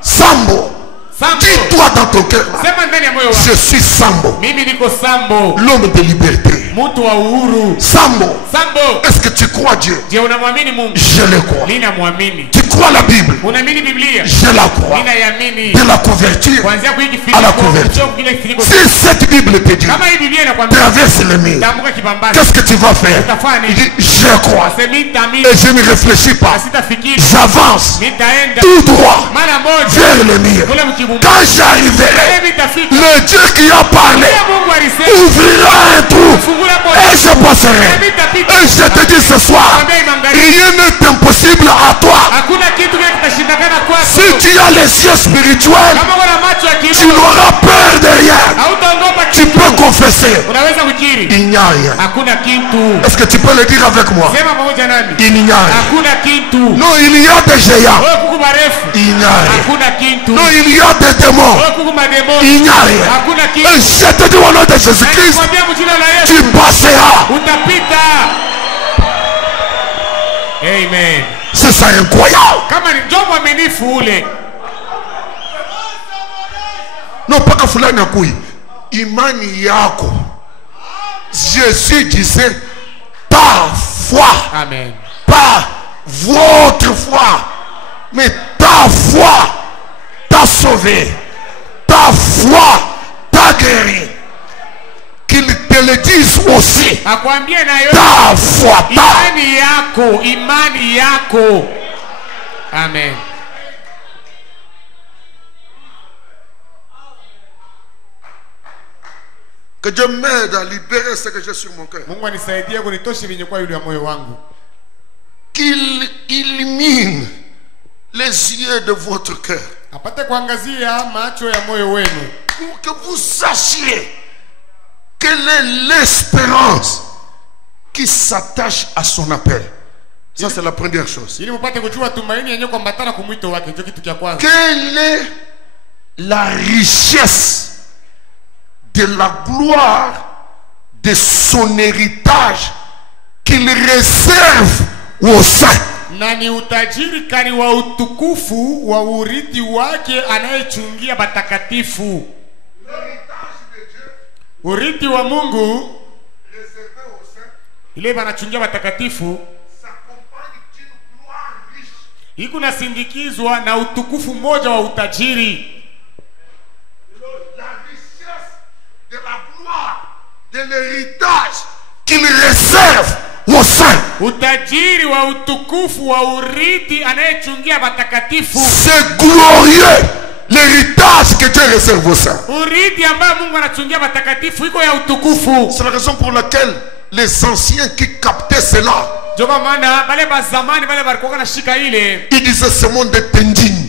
Sambo. Sambo. Dis-toi dans ton cœur, Sema ndani ya moyo wako. je suis Sambo, Mimi niko Sambo. l'homme de liberté. Mtu wa uhuru. Sambo, Sambo. est-ce que tu crois Dieu? Je unamwamini Mungu? Je le crois. Mimi namwamini. Tu crois la Bible? Unaamini Biblia? Je la crois. Mimi naiamini. De la couverture Kuanzia kwa hiki à la kifuniko couverture. kile kifuniko. Si cette Bible te dit, Kama hii Biblia inakwambia traverse le mur, tambuka kibambazi. qu'est-ce que tu vas faire? Il dit, je crois. Sema nitaamini. Et je ne réfléchis pas. Sitafikiri. J'avance Nitaenda tout droit mara moja vers le mur. kule mkibumba. Quand j'arriverai, Nitafika. le Dieu qui a parlé Mungu alisema ouvrira un trou fungula et je passerai. Et je te dis ce soir, rien n'est impossible à toi. hakuna kitu kile kitashindikana kwako. Si tu as les yeux spirituels, Kama una macho ya tu kiroho n'auras peur de rien. hautaogopa Tu kitu. peux confesser, Unaweza kukiri il n'y a rien. hakuna kitu. Est-ce que tu peux le dire avec moi? Sema pamoja nami. Il n'y a rien. Hakuna kitu. Non, il y a des géants. Wewe kuku marefu. Il n'y a rien. Hakuna kitu. Non, il y a des démons. Wewe kuku mademoni. Il n'y a rien. Hakuna Et kitu. je te dis au nom de Jésus-Christ, Nakwambia mjina la tu Yesu passeras. utapita. Amen. C'est ça un croyant. Kama ni njoo mwaminifu ule. Non, mpaka fulani akui imani yako. Jésus disait ta foi, Amen. pas votre foi, mais ta foi t'a sauvé, ta foi t'a guéri. Qu'il te le dise aussi, Akwambie na yote. ta foi t'a. Imani yako, imani yako. Amen. Que Dieu m'aide à libérer ce que j'ai sur mon cœur. Mungu anisaidie kunitosha vyenye kwa yule ya moyo wangu. Qu'il illumine les yeux de votre cœur. Apate kuangazia macho ya moyo wenu. pour que vous sachiez quelle est l'espérance qui s'attache à son appel. Ça, c'est la première chose. Quelle est la richesse de la gloire de son héritage qu'il réserve aux saints? Na ni utajiri kani wa utukufu wa urithi wake anayechungia batakatifu. Urithi wa Mungu ile banachungia batakatifu iko nasindikizwa na utukufu mmoja wa utajiri. La richesse de la gloire de l'héritage qu'il réserve aux saints. Utajiri wa utukufu wa urithi anayechungia batakatifu. C'est glorieux l'héritage que Dieu réserve aux saints. Urithi ambao Mungu anachungia batakatifu iko ya utukufu. C'est la raison pour laquelle les anciens qui captaient cela, ils disaient ce monde est indigne.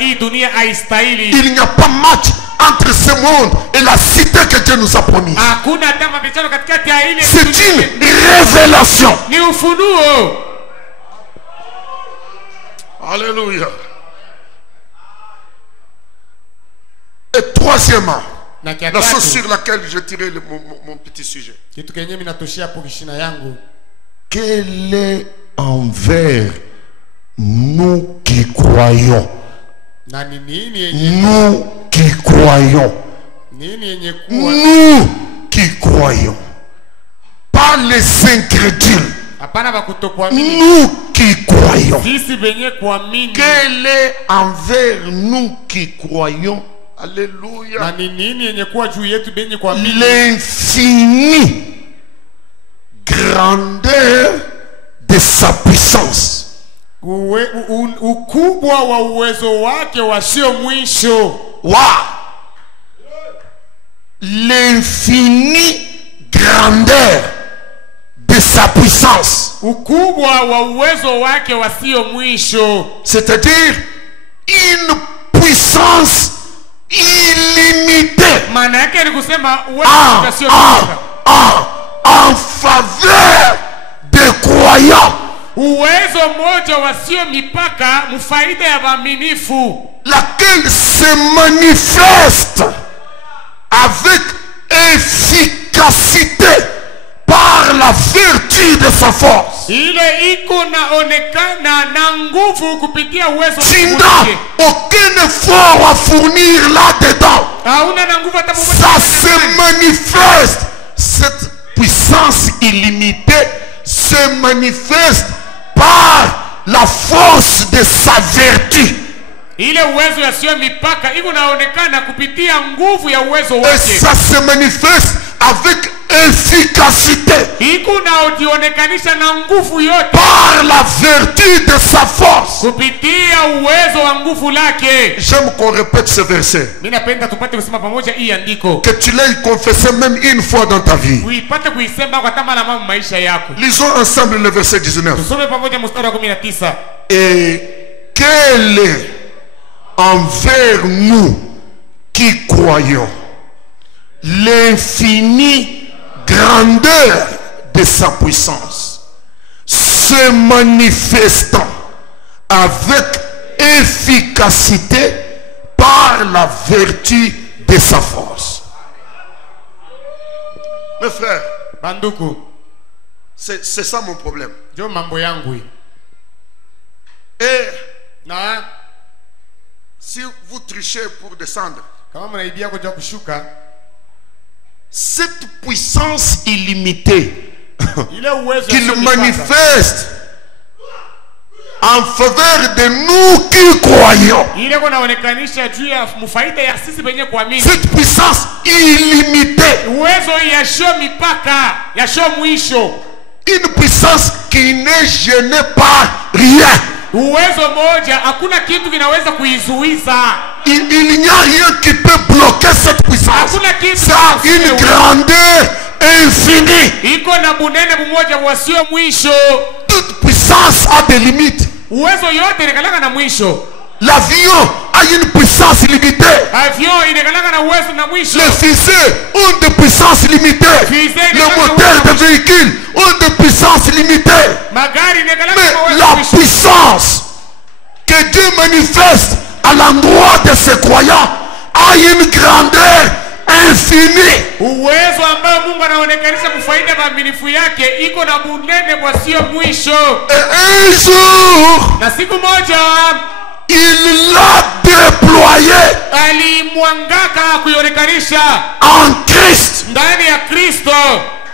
Il n'y a pas match entre ce monde et la cité que Dieu nous a promise. C'est une révélation. Alléluia. Et troisièmement, la chose sur laquelle je tirais mon petit sujet. Quel est envers nous qui croyons? Nous qui croyons. Nous qui croyons. Pas les incrédules. Nous qui croyons. Quel est envers nous qui croyons? Alléluia. L'infinie grandeur de sa puissance. Ukubwa wa uwezo wake wasio mwisho. L'infinie grandeur de sa puissance. Ukubwa wa uwezo wake wasio mwisho. C'est-à-dire une puissance illimitée. Maana yake ni kusema uwezo wasio mwisho. En faveur des croyants. Uwezo moja wasio mipaka mfaida ya waaminifu. Laquelle se manifeste avec efficacité par la vertu de sa force. Ile iko naonekana na nguvu kupitia uwezo wake. Tu n'as aucun effort à fournir là-dedans. Ça se manifeste. Cette puissance illimitée se manifeste par la force de sa vertu. Ile uwezo yasio mipaka iko naonekana kupitia nguvu ya uwezo wake. Et ça se manifeste avec efficacité. Iko naonekanisha na nguvu yote. Par la vertu de sa force. Kupitia uwezo wa nguvu lake. J'aime qu'on répète ce verset. Mimi napenda tupate kusema pamoja hii andiko. Que tu l'aies confessé même une fois dans ta vie. Uipate kuisema kwa tamala mama maisha yako. Lisons ensemble le verset 19. Tusome pamoja mstari wa 19. Et quel est envers nous qui croyons l'infinie grandeur de sa puissance, se manifestant avec efficacité par la vertu de sa force. Mes frères, Banduku, c'est ça mon problème. Jo mambo yangu. Et na si vous trichez pour descendre, kama mnaibia kuja kushuka, cette puissance illimitée qu'il manifeste en faveur de nous qui croyons, cette puissance illimitée, une puissance qui n'est gênée par rien. Uwezo moja hakuna kitu kinaweza kuizuiza. Il n'y a rien qui peut bloquer cette puissance. Ça a une grandeur infinie. Iko na bunene mmoja wasio mwisho. Toute puissance a des limites. Uwezo yote inakalanga na mwisho. L'avion a une puissance limitée. avion inakalanga na uwezo na mwisho. Les fusées ont de puissance limitée. Les moteurs de véhicules ont de puissance limitée. Magari inakalanga Mais na uwezo la na mwisho. puissance que Dieu manifeste à l'endroit de ses croyants a une grandeur infinie. Uwezo ambao Mungu anaonekanisha kufaida maaminifu yake iko na bunene bwasio mwisho. Et un jour, Na siku moja il l'a déployé alimwangaka kuionekanisha en Christ, ndani ya Kristo,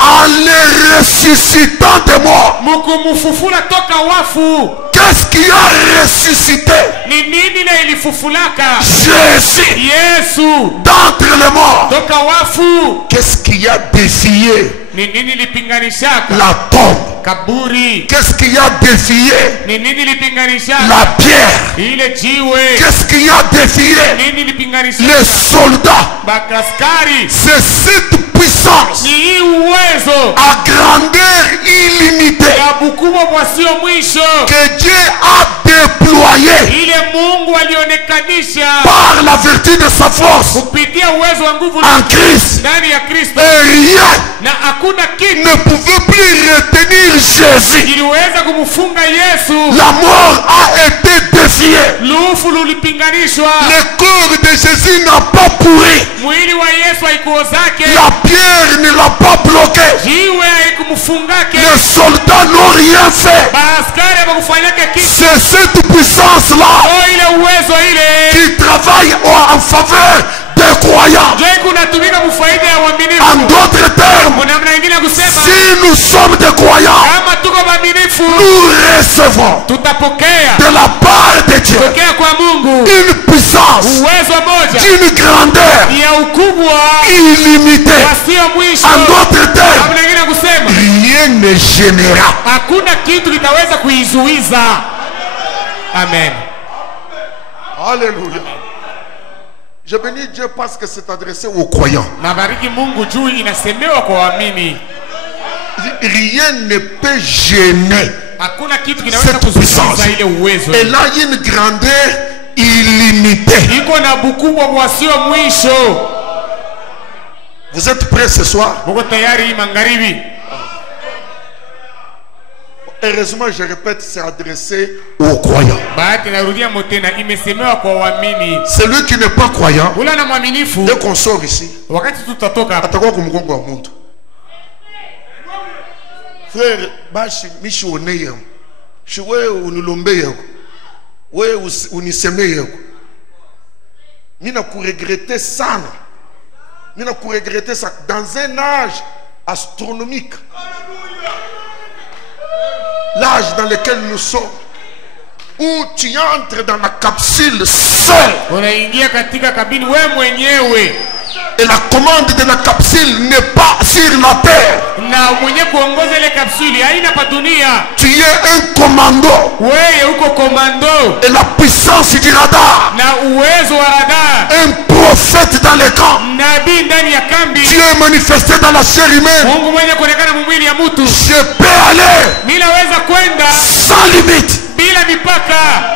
en le ressuscitant des morts. mkumufufula toka wafu. Qu'est-ce qui a ressuscité Ni nini ile ilifufulaka? Jésus Yesu d'entre les morts? toka wafu. Qu'est-ce qui a défié Ni nini ilipinganishaka? la tombe? Kaburi. Qu'est-ce qui a défié Ni nini ilipinganishaka? la pierre? Ile jiwe. Qu'est-ce qui a défié Nini ilipinganishaka? les soldats? Bakaskari. C'est cette puissance Ni hii uwezo à grandeur illimitée ya bukubwa bwasio mwisho que Dieu a déployé ile Mungu alionekanisha par la vertu de sa force kupitia uwezo wa nguvu en Christ. ndani ya Kristo, Et rien na hakuna kitu ne pouvait plus retenir Jésus. iliweza kumfunga Yesu. La mort a été défiée. Lufu lulipinganishwa. Le corps de Jésus n'a pas pourri. Mwili wa Yesu haikuozake. La pierre ne l'a pas bloqué. Jiwe haikumfungake. Les soldats n'ont rien fait. Baaskari hawakufanyake kitu. C'est cette puissance-là Oh, ile uwezo ile qui travaille en faveur des croyants. ndio kunatumika kufaida ya En waaminifu. d'autres termes, Kuna namna nyingine ya kusema si nous sommes des croyants, kama tuko waaminifu nous recevons tutapokea de la part de Dieu tokea kwa Mungu une puissance uwezo moja d'une grandeur ya ukubwa illimitée. wasio mwisho. En d'autres termes, Namna nyingine ya kusema rien ne gênera. hakuna kitu kitaweza kuizuiza. Amen. Alléluia. Je bénis Dieu parce que c'est adressé aux croyants. Nabariki Mungu juu inasemewa kwa waamini. Rien ne peut gêner Hakuna kitu kinaweza cette puissance. kuzuiza ile uwezo. Elle a une grandeur illimitée. Iko na bukubwa bwasio mwisho. Vous êtes prêts ce soir? Muko tayari hii magharibi? Heureusement, je répète, c'est adressé aux croyants. Bahati narudia motena, imesemewa kwa waamini. Celui qui n'est pas croyant, Ula na mwaminifu dès qu'on sort ici, wakati tutatoka hapa, atakuwa kumgongo wa mtu. Frère, bashi mishi oneye. Shiwe unilombe yako. We uniseme yako. Mina kuregrete sana. Mina kuregrete ça dans un âge astronomique. L'âge dans lequel nous sommes, où tu entres dans la capsule seul unaingia katika kabini wewe mwenyewe, et la commande de la capsule n'est pas sur la terre. na mwenye kuongoza ile kapsuli haina pa dunia. Tu es un commando Wewe uko komando et la puissance du radar, na uwezo wa radar, un prophète dans les camps. nabii ndani ya kambi. Dieu est manifesté dans la chair humaine. Mungu mwenye kuonekana mwili ya mtu. Je peux aller Mimi naweza kwenda sans limite. bila mipaka.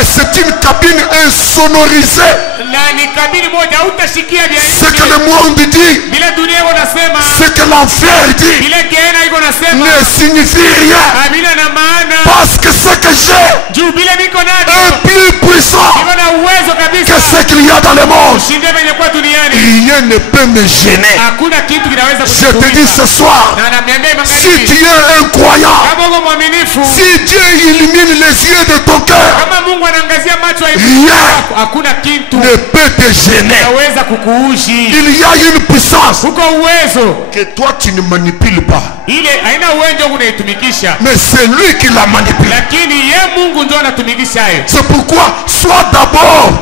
Et c'est une cabine insonorisée. Na ni kabini moja utashikia vya Ce que le monde dit, bila dunia iko nasema, ce que l'enfer dit, bila Gehenna iko nasema, ne signifie rien. bila na maana Parce que ce que j'ai juu bila niko est navyo plus puissant iko na uwezo que kabisa ce qu'il y a dans le monde. shinde venye kwa duniani. Rien ne peut me gêner. Hakuna kitu kinaweza Je te dis kutuliza. ce soir, Na ananiambia si magharibi, tu es un croyant, kama uko mwaminifu, si Dieu illumine les yeux de ton cœur, kama Mungu anaangazia macho ya rien yako, hakuna kitu ne peut te gêner. kinaweza kukuushi. Il y a une puissance Uko uwezo que toi tu ne manipules pas, ile haina uwezo unaitumikisha, mais c'est lui qui la manipule. lakini ye Mungu ndio anatumikisha hayo. C'est pourquoi sois d'abord,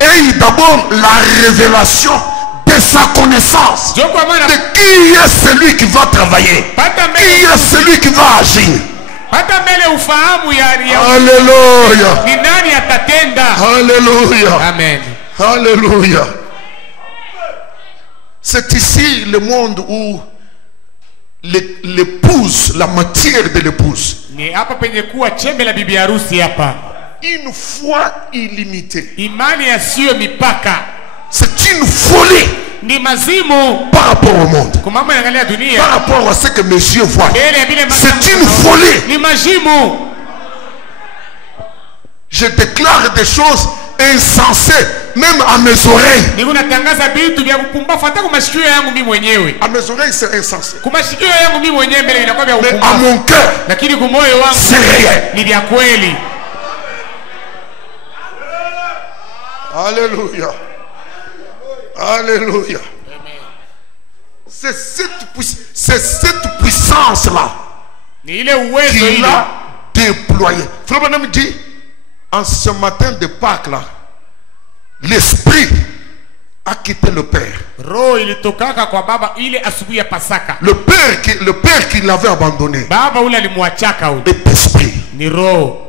aie d'abord la révélation de sa connaissance, Ndio kwa maana de qui est celui qui va travailler, pata qui mbele, est celui qui va agir. pata mbele ufahamu ya Alléluia, ni nani atatenda. alléluia, Amen. alléluia. C'est ici le monde où l'épouse, la matière de l'épouse, Ni hapa penye kuwa chembe la bibi harusi hapa. une foi illimitée. Imani yasiyo mipaka. C'est une folie Ni mazimu par rapport au monde. kwa mambo yanaangalia dunia. Par rapport à ce que mes yeux voient. Mbele ya vile C'est une folie. Ni mazimu. Je déclare des choses insensées même à mes oreilles. Niko natangaza vitu vya kupumbavu hata kwa masikio yangu mimi mwenyewe. À mes oreilles c'est insensé. Kwa masikio yangu mimi mwenyewe mbele inakuwa vya Mais à upumbavu. mon cœur Lakini kwa moyo wangu c'est réel. ni vya kweli. Alléluia. Alléluia. C'est cette puissance-là Ni ile uwezo qu'il ile. a déployée. Frère Branham dit, en ce matin de Pâques là, l'esprit a quitté le Père. Roho ilitokaka kwa baba ile asubuhi ya Pasaka. Le Père qui l'avait abandonné Baba ule alimwachaka ule. est esprit. Ni roho.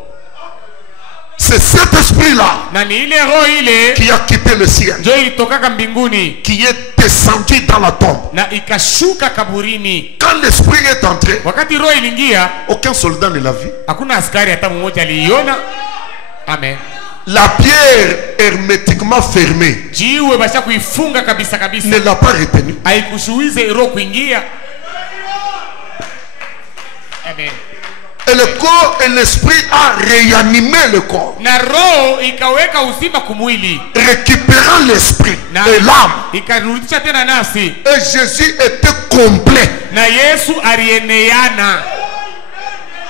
C'est cet esprit-là Na ni ile roho ile qui a quitté le ciel, ndio ilitokaka mbinguni qui est descendu dans la tombe. na ikashuka kaburini. Quand l'esprit est entré, Wakati roho iliingia, aucun soldat ne l'a vu. hakuna askari hata mmoja aliiona. Amen. La pierre hermétiquement fermée Jiwe basha kuifunga kabisa kabisa. ne l'a pas retenu. Haikushuize roho kuingia. Amen. Et le corps et l'esprit a réanimé le corps, Na roho ikaweka uzima kumwili récupérant l'esprit na et l'âme. ikarudisha tena nafsi, Et Jésus était complet. na Yesu alieneana,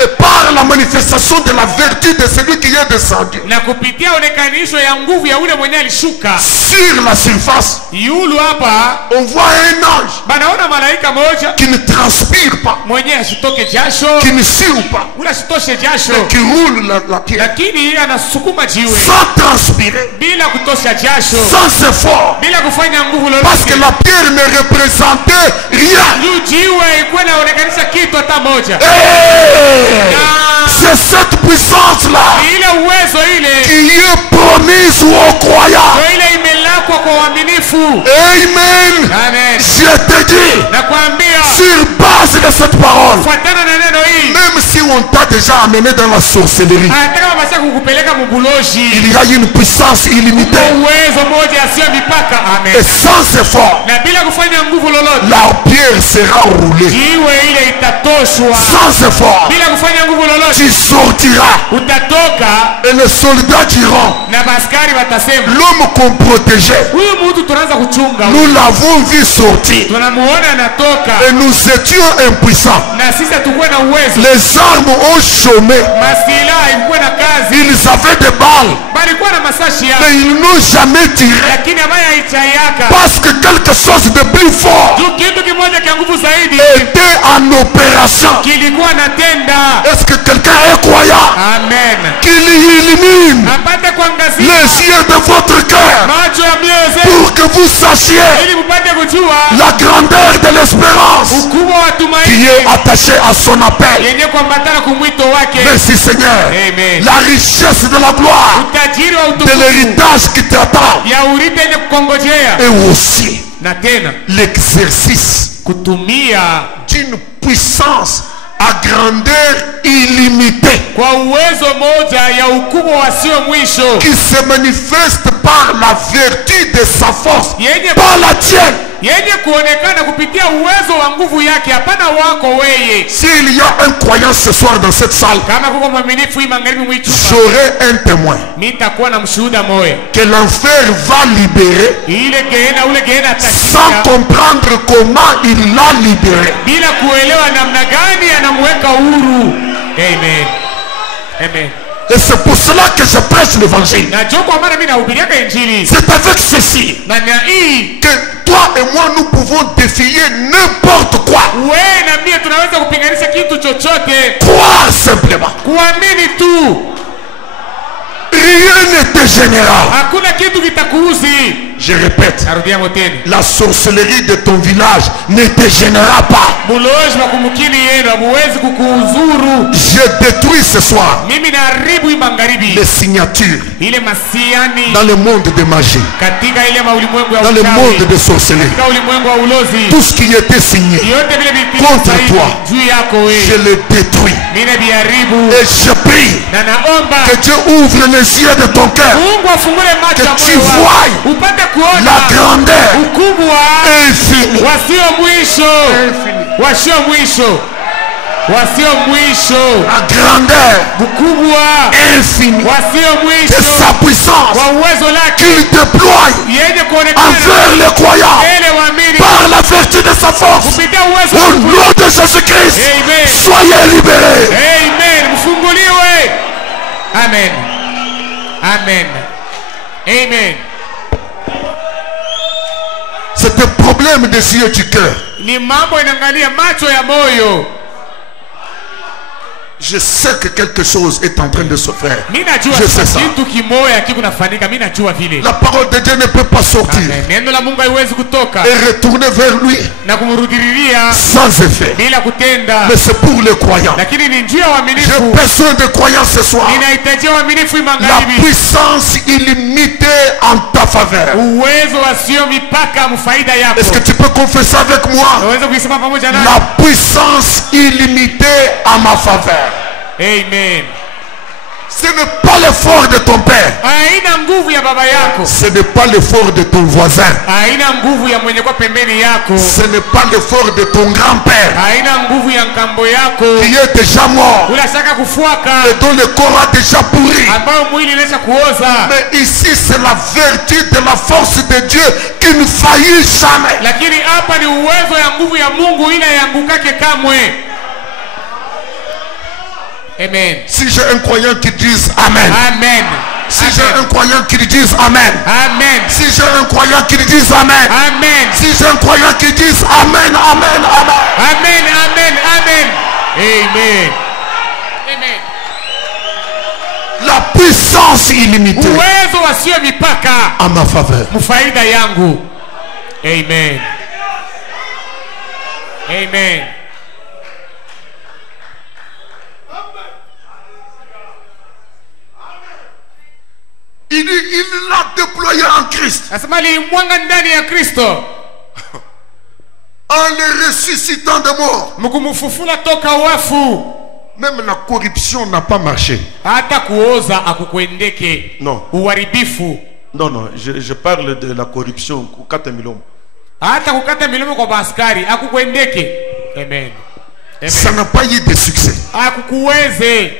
Et par la manifestation de la vertu de celui qui est descendu na kupitia onekanisho ya nguvu ya ule mwenye alishuka sur la surface, yulu hapa, on voit un ange banaona malaika moja qui ne transpire pas, mwenye asitoke jasho, qui ne sue pas, ula asitoshe jasho, qui roule la pierre lakini anasukuma jiwe sans transpirer, bila kutosha jasho, sans effort, bila kufanya nguvu parce que lolote. la pierre ne représentait rien. Yu jiwe ilikuwa inaonekanisha kitu hata moja. Hey! Na C'est cette puissance-là ile uwezo ile qui est promise aux croyants. ndio ile imelakwa kwa uaminifu. Amen. Amen. Je te dis, Nakwambia sur base de cette parole, fuatana na neno hii, même si on t'a déjà amené dans la sorcellerie, hata kama basi kukupeleka mubuloji, il y a une puissance illimitée uwezo moja asiyo mipaka. Amen. et sans effort, Na bila kufanya nguvu lolote, la pierre sera roulée. jiwe ile itatoshwa. Sans effort, Bila kufanya nguvu lolote, tu sortiras utatoka et les soldats diront, na baskari watasema, l'homme qu'on protégeait, huyu mtu tunaanza kuchunga, nous l'avons vu sortir tunamuona anatoka, et nous étions impuissants. na sisi hatukuwa na uwezo. Les armes ont chômé, Masilaha ilikuwa na kazi, ils avaient des balles, balikuwa na masashi yao, mais ils n'ont jamais tiré lakini ambaye haichaiaka parce que quelque chose de plus fort juu kitu kimoja kia nguvu zaidi était en opération. kilikuwa natenda. Est-ce que quelqu'un est croyant? Amen. Qu'il illumine Apate kuangazia les yeux de votre cœur macho ya mioyo zetu pour que vous sachiez ili mupate kujua la grandeur de l'espérance ukubwa wa qui tumaini est attachée à son appel. yenye kuambatana kumwito wake. Merci Seigneur. Amen. La richesse de la gloire, Utajiri wa de utukufu l'héritage qui t'attend, ya urithi yenye kukongojea, et aussi na tena l'exercice kutumia d'une puissance à grandeur illimitée kwa uwezo moja ya ukubwa wasio mwisho qui se manifeste par la vertu de sa force, yenye pas la tienne. yenye kuonekana kupitia uwezo wa nguvu yake, hapana wako weye. S'il y a un croyant ce soir dans cette salle, Kama kuko mwaminifu hii magharibi mwichumba, j'aurai un témoin nitakuwa na mshuhuda moya que l'enfer va libérer ile geena, ule geena sans atashinda comprendre comment il l'a libéré. bila kuelewa namna gani anamweka huru. Amen. Amen. Et c'est pour cela que je prêche l'évangile. Na joko kwa maana mimi nahubiriaka injili C'est avec ceci na na hii que toi et moi nous pouvons défier n'importe quoi. wewe na mimi tunaweza kupinganisha kitu chochote. Croire simplement. Kuamini tu, Rien ne te gênera. hakuna kitu kitakuuzi. Je répète, Narudia moteni, la sorcellerie de ton village ne te gênera pas. buloji wa kumukini yenu hamuwezi kukuuzuru. Je détruis ce soir Mimi naharibu magharibi, les signatures ile masiani dans le monde de magie, katika ile maulimwengu ya dans le uchawi, monde de sorcellerie. katika ulimwengu wa ulozi. Tout ce qui était signé, Yote vile vitu Contre sahihi toi. juu yako je wewe, le détruis. mimi biharibu. Et je prie Na naomba que Dieu ouvre les yeux de ton cœur, Mungu afungule macho ya que tu moyo wako voies upate la kuona grandeur ukubwa infinie. wasio mwisho, wasio mwisho, wasio mwisho, La grandeur ukubwa infinie wasio de mwisho sa puissance wa uwezo lake qu'il déploie yenye kuonekana envers les croyants mbele waamini par la vertu de sa force. kupitia uwezo Au wake. nom de Jésus-Christ, Amen. soyez libérés. Amen. Mfunguliwe. Amen. Amen. Amen. C'est un problème des yeux du cœur. Ni mambo inaangalia macho ya moyo. Je sais que quelque chose est en train de se faire. Mimi najua Je sais ça. kitu kimoya kikunafanyika, mimi najua vile. La parole de Dieu ne peut pas sortir Amen. Neno la Mungu haiwezi kutoka et retourner vers lui na kumrudilia sans effet. bila kutenda, Mais c'est pour les croyants. lakini ni njia ya J'ai uaminifu. besoin de croyants ce soir. Ninahitaji uaminifu La magharibi, puissance illimitée en ta faveur. uwezo wasio mipaka mfaida yako. Est-ce que tu peux confesser avec moi? Unaweza kuisema pamoja nami? La puissance illimitée en ma faveur. Amen. Ce n'est pas l'effort de ton père. Haina nguvu ya baba yako, Ce n'est pas l'effort de ton voisin. haina nguvu ya mwenye kwa pembeni yako, Ce n'est pas l'effort de ton grand-père haina nguvu ya nkambo yako qui est déjà mort ula shaka kufuaka, et dont le corps a déjà pourri. ambayo mwili inaweza kuoza. Mais ici, c'est la vertu de la force de Dieu qui ne faillit jamais. Lakini hapa ni uwezo ya nguvu ya Mungu ila yangukake kamwe. Amen. Si j'ai un croyant qui dise Amen. Amen. Si j'ai un croyant qui dise Amen. Amen. Si j'ai un croyant qui dise Amen. Amen. Si j'ai un croyant qui dise Amen, Amen, Amen. Amen. Amen. Amen. Amen. Amen. La puissance illimitée Uwezo wasio mipaka en ma faveur. mfaida yangu. Amen. Amen. Il l'a déployé en Christ. Nasema alimwanga ndani ya Kristo En le ressuscitant de mort. mkumufufula toka wafu. Même la corruption n'a pas marché. Hata kuoza akukwendeke. Non. Uharibifu. Non, non, je parle de la corruption. Hata kukata milomo kwa baskari akukwendeke. Amen. Amen. Ça n'a pas eu de succès. Akukuweze.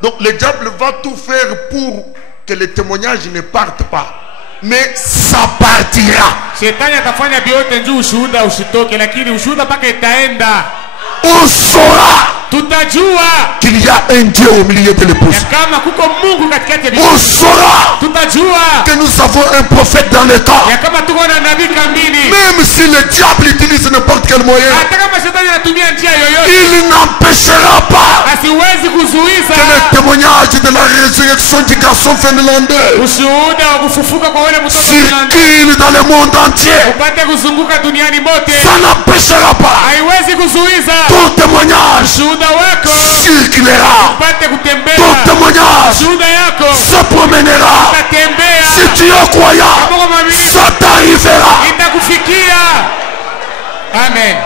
Donc le diable va tout faire pour que les témoignages ne partent pas. Mais ça partira. Shetani atafanya vyote njoo ushuhuda usitoke, lakini ushuhuda paka itaenda. On saura Tutajua qu'il y a un Dieu au milieu de l'épouse. ya kama kuko Mungu katikati ya On Biblia. saura Tutajua que nous avons un prophète dans le camp. ya kama tuko na nabii kambini. Même si le diable utilise n'importe quel moyen, Hata kama shetani anatumia njia yoyote, il n'empêchera pas asiwezi kuzuiza que le témoignage de la résurrection du garçon finlandais ushuhuda wa kufufuka kwa wale mtoto circule dans le monde entier. upate kuzunguka duniani mote. Ça n'empêchera pas. Haiwezi kuzuiza Ton témoignage ushuhuda wako circulera. upate kutembea. Ton témoignage Ushuhuda yako se promènera. utatembea. Si tu es croyant, Kama mwaminifu ça t'arrivera. itakufikia. Amen.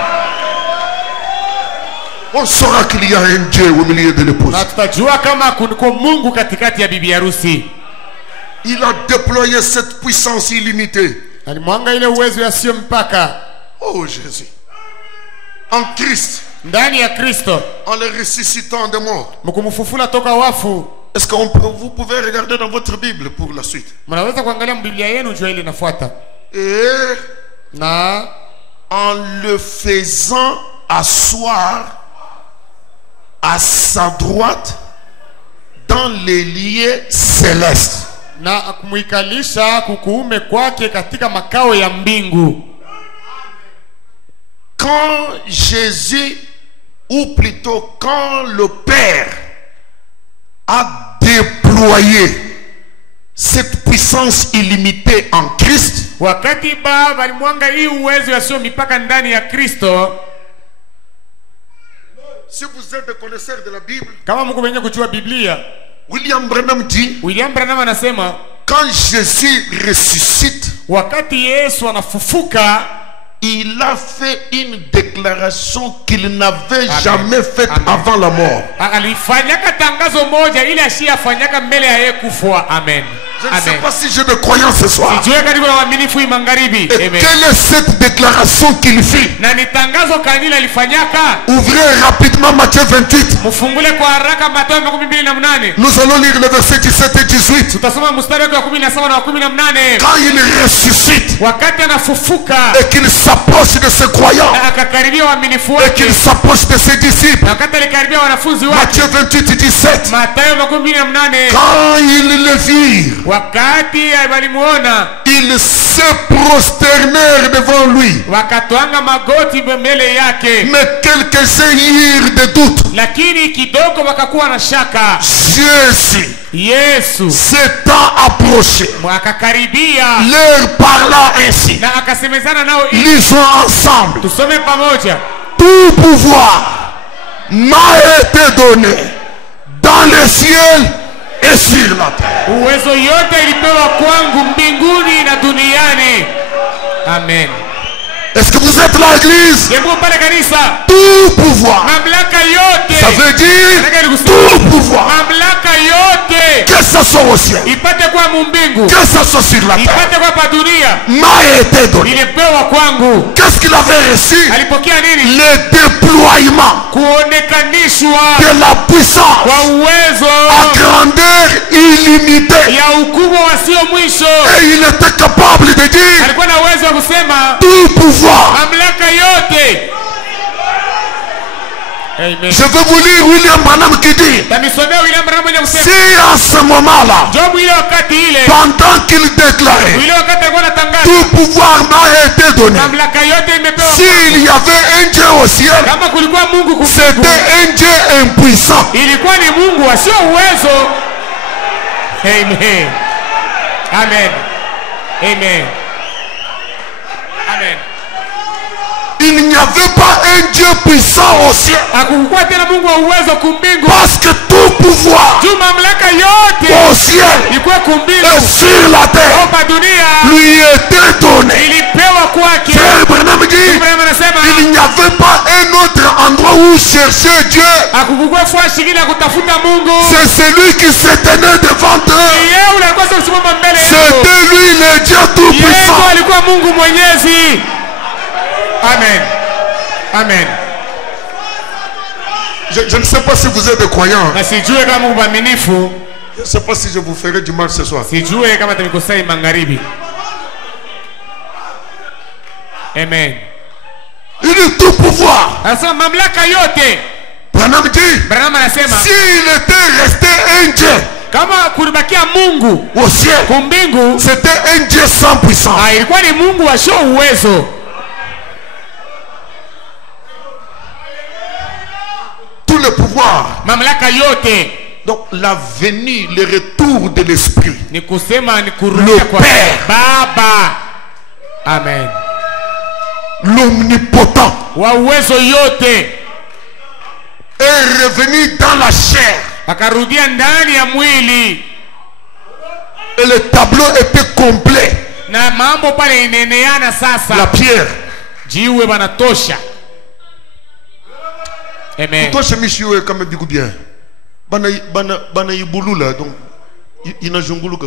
On saura qu'il y a un Dieu au milieu de l'épouse. Na tutajua kama kuniko Mungu katikati ya bibi harusi. Il a déployé cette puissance illimitée. Alimwanga ile uwezo yasiyo mpaka Oh Jésus. En Christ, ndani ya Kristo en le ressuscitant de mort. mkumfufula toka wafu. Est-ce que vous pouvez regarder dans votre Bible pour la suite? Mnaweza kuangalia Biblia yenu jua ile inafuata. Et Na en le faisant asseoir à sa droite dans les lieux célestes. na kumwikalisha kukuume kwake katika makao ya mbingu. Quand Jésus, ou plutôt quand le Père a déployé cette puissance illimitée en Christ, wakati Baba alimwanga hii uwezo yasio mipaka ndani ya Kristo. si vous êtes des connaisseurs de la Bible, Kama mko wenye kujua Biblia, William Branham dit, William Branham anasema quand Jésus ressuscite, wakati Yesu anafufuka, il a fait une déclaration qu'il n'avait Amen. jamais faite Amen. avant la mort. alifanyaka tangazo moja ile ashiyafanyaka mbele ya yeye kufa. Amen. Je ne sais Amen. pas si j'ai de croyants ce soir. Sijue karibu na waaminifu magharibi. Et Amen. quelle est cette déclaration qu'il fit? Na ni tangazo kanila alifanyaka. Ouvrez rapidement Matthieu 28. Mufungule kwa haraka Mathayo 28. Nous allons lire le verset 17 et 18. Tutasoma mstari wa 17 na 18. Quand il ressuscite Wakati anafufuka et qu'il s'approche de ses croyants na akakaribia waaminifu et wake, qu'il s'approche de ses disciples. na wakati alikaribia wanafunzi wake, Matthieu 28 et 17. Mathayo 28. Quand ils le virent, Wakati walimuona, ils se prosternèrent devant lui. wakatwanga magoti mbele yake, Mais quelques-uns eurent des doutes. lakini kidogo wakakuwa na shaka. Jésus, Yesu s'étant approché, akakaribia leur parla ainsi. na akasemezana nao. Lisons ensemble. Tusome pamoja. Tout pouvoir m'a été donné dans le ciel et sur la terre. Uwezo yote ilipewa kwangu mbinguni na duniani. Amen. Est-ce que vous êtes là, l'église? Hebu pale kanisa, Tout pouvoir. mamlaka yote, Ça veut dire tout pouvoir. mamlaka yote Que ce soit au ciel, ipate kwa mbingu, que ce soit sur la terre, ipate kwa pa dunia, m'a été donné. ilipewa kwangu. Qu'est-ce qu'il avait reçu? Alipokea nini? Le déploiement Kuonekanishwa de la puissance kwa uwezo à grandeur illimitée. ya ukubwa wasio mwisho. Et il était capable de dire Alikuwa na uwezo wa kusema tout pouvoir. mamlaka yote. Amen. Je veux vous lire William Branham qui dit, Tanisomea William Branham mwenye si kusema en ce moment-là, jobu ile wakati ile, pendant qu'il déclarait, ile wakati alikuwa anatangaza tout pouvoir m'a été donné, mamlaka yote imepewa s'il y avait un Dieu au ciel, kama kulikuwa Mungu kufungu, c'était un Dieu impuissant. ilikuwa ni Mungu asio uwezo. Amen. Amen. Amen. Amen. Il n'y avait pas un Dieu puissant au ciel. Hakukuwa tena Mungu wa uwezo kumbingu, Parce que tout pouvoir juu mamlaka yote au ciel ilikuwa kumbingu et sur la terre hapa dunia lui était donné. ilipewa kwake. Frère Branham dit, Ibrahim anasema il n'y avait pas un autre endroit où chercher Dieu. hakukuwa fasi ingine ya kutafuta Mungu. C'est celui qui se tenait devant eux. Yeye ule alikuwa sio kusimama mbele yao. C'était lui le Dieu Yeye tout-puissant. alikuwa Mungu mwenyezi. Amen. Amen. Je ne sais pas si vous êtes des croyants. Na sijue kama Mungu mwaminifu, Je ne sais pas si je vous ferai du mal ce soir. sijue kama tamikosai magharibi. Amen. Il dit tout pouvoir. Anasema mamlaka yote. Branham dit, Branham anasema s'il était resté un Dieu kama kulibakia Mungu au ciel, kumbingu, c'était un Dieu sans puissance. ilikuwa ni Mungu asio uwezo. Tout le pouvoir. Mamlaka yote Donc la venue, le retour de l'esprit. ni kusema ni kurudia kwa Père. Baba. Amen. L'omnipotent Wa uwezo yote est revenu dans la chair. akarudia ndani ya mwili, Et le tableau était complet. na mambo pale ineneana La sasa. pierre. Jiwe banatosha. Amen. Toi, chez Michio, quand même, bien. Bana ibulula, donc, inajunguluka.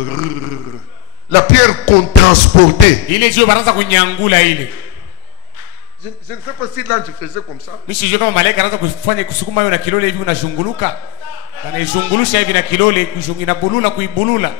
La pierre qu'on transportait. Ile jiwe banaanza kunyangula ile. Je ne sais pas si l'ange faisait comme ça. Mimi sijui kama malaika anaanza kufanya kusukuma hiyo na kilole hivi unashunguluka. Anaizungulusha hivi na kilole inabulula kuibulula.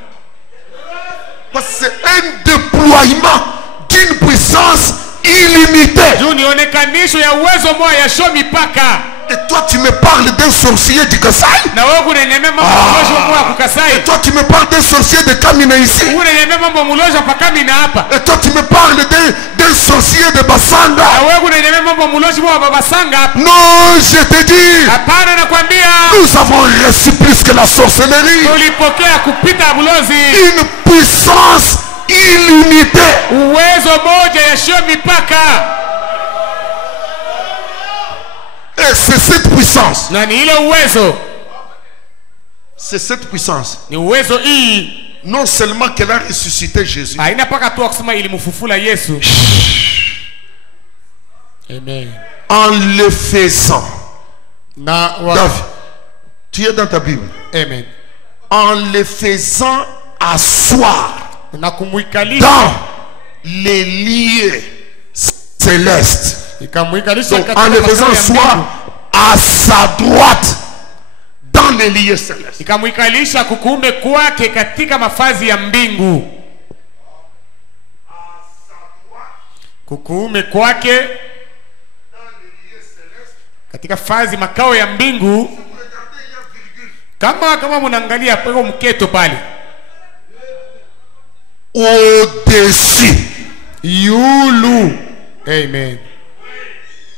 Parce que c'est un déploiement d'une puissance illimitée. Juu ni onekanisho ya uwezo moja ya show mipaka. Et toi tu me parles d'un sorcier du Kasai. Na wewe unaniambia mambo ya mlozi wa Kukasai. Et toi tu me parles d'un sorcier de Kamina ici. Unaniambia mambo ya mlozi wa Kamina hapa. Et toi tu me parles d'un sorcier de Basanga. Na wewe unaniambia mambo ya mlozi wa Babasanga hapa. Non, je te dis. Hapana, nakwambia. Nous avons reçu plus que la sorcellerie. Tulipokea kupita mlozi. Une puissance illimitée. Uwezo moja yasio mipaka. Et c'est cette puissance. Na ni ile uwezo. C'est cette puissance. Ni uwezo hii. Non seulement qu'elle a ressuscité Jésus. Haina paka tu kusema ilimfufula Yesu. Amen. En le faisant. Na David, tu es dans ta Bible. Amen. En le faisant asseoir Na kumwikalisha dans les lieux célestes. ikamwikalisha Donc, en le faisant asseoir à sa droite dans les lieux célestes. ikamwikalisha kukuume kwake katika mafazi ya mbingu. Kukuume kwake katika fazi makao ya mbingu. Kama mnaangalia hapo mketo pale. Au-dessus. Yulu. Amen.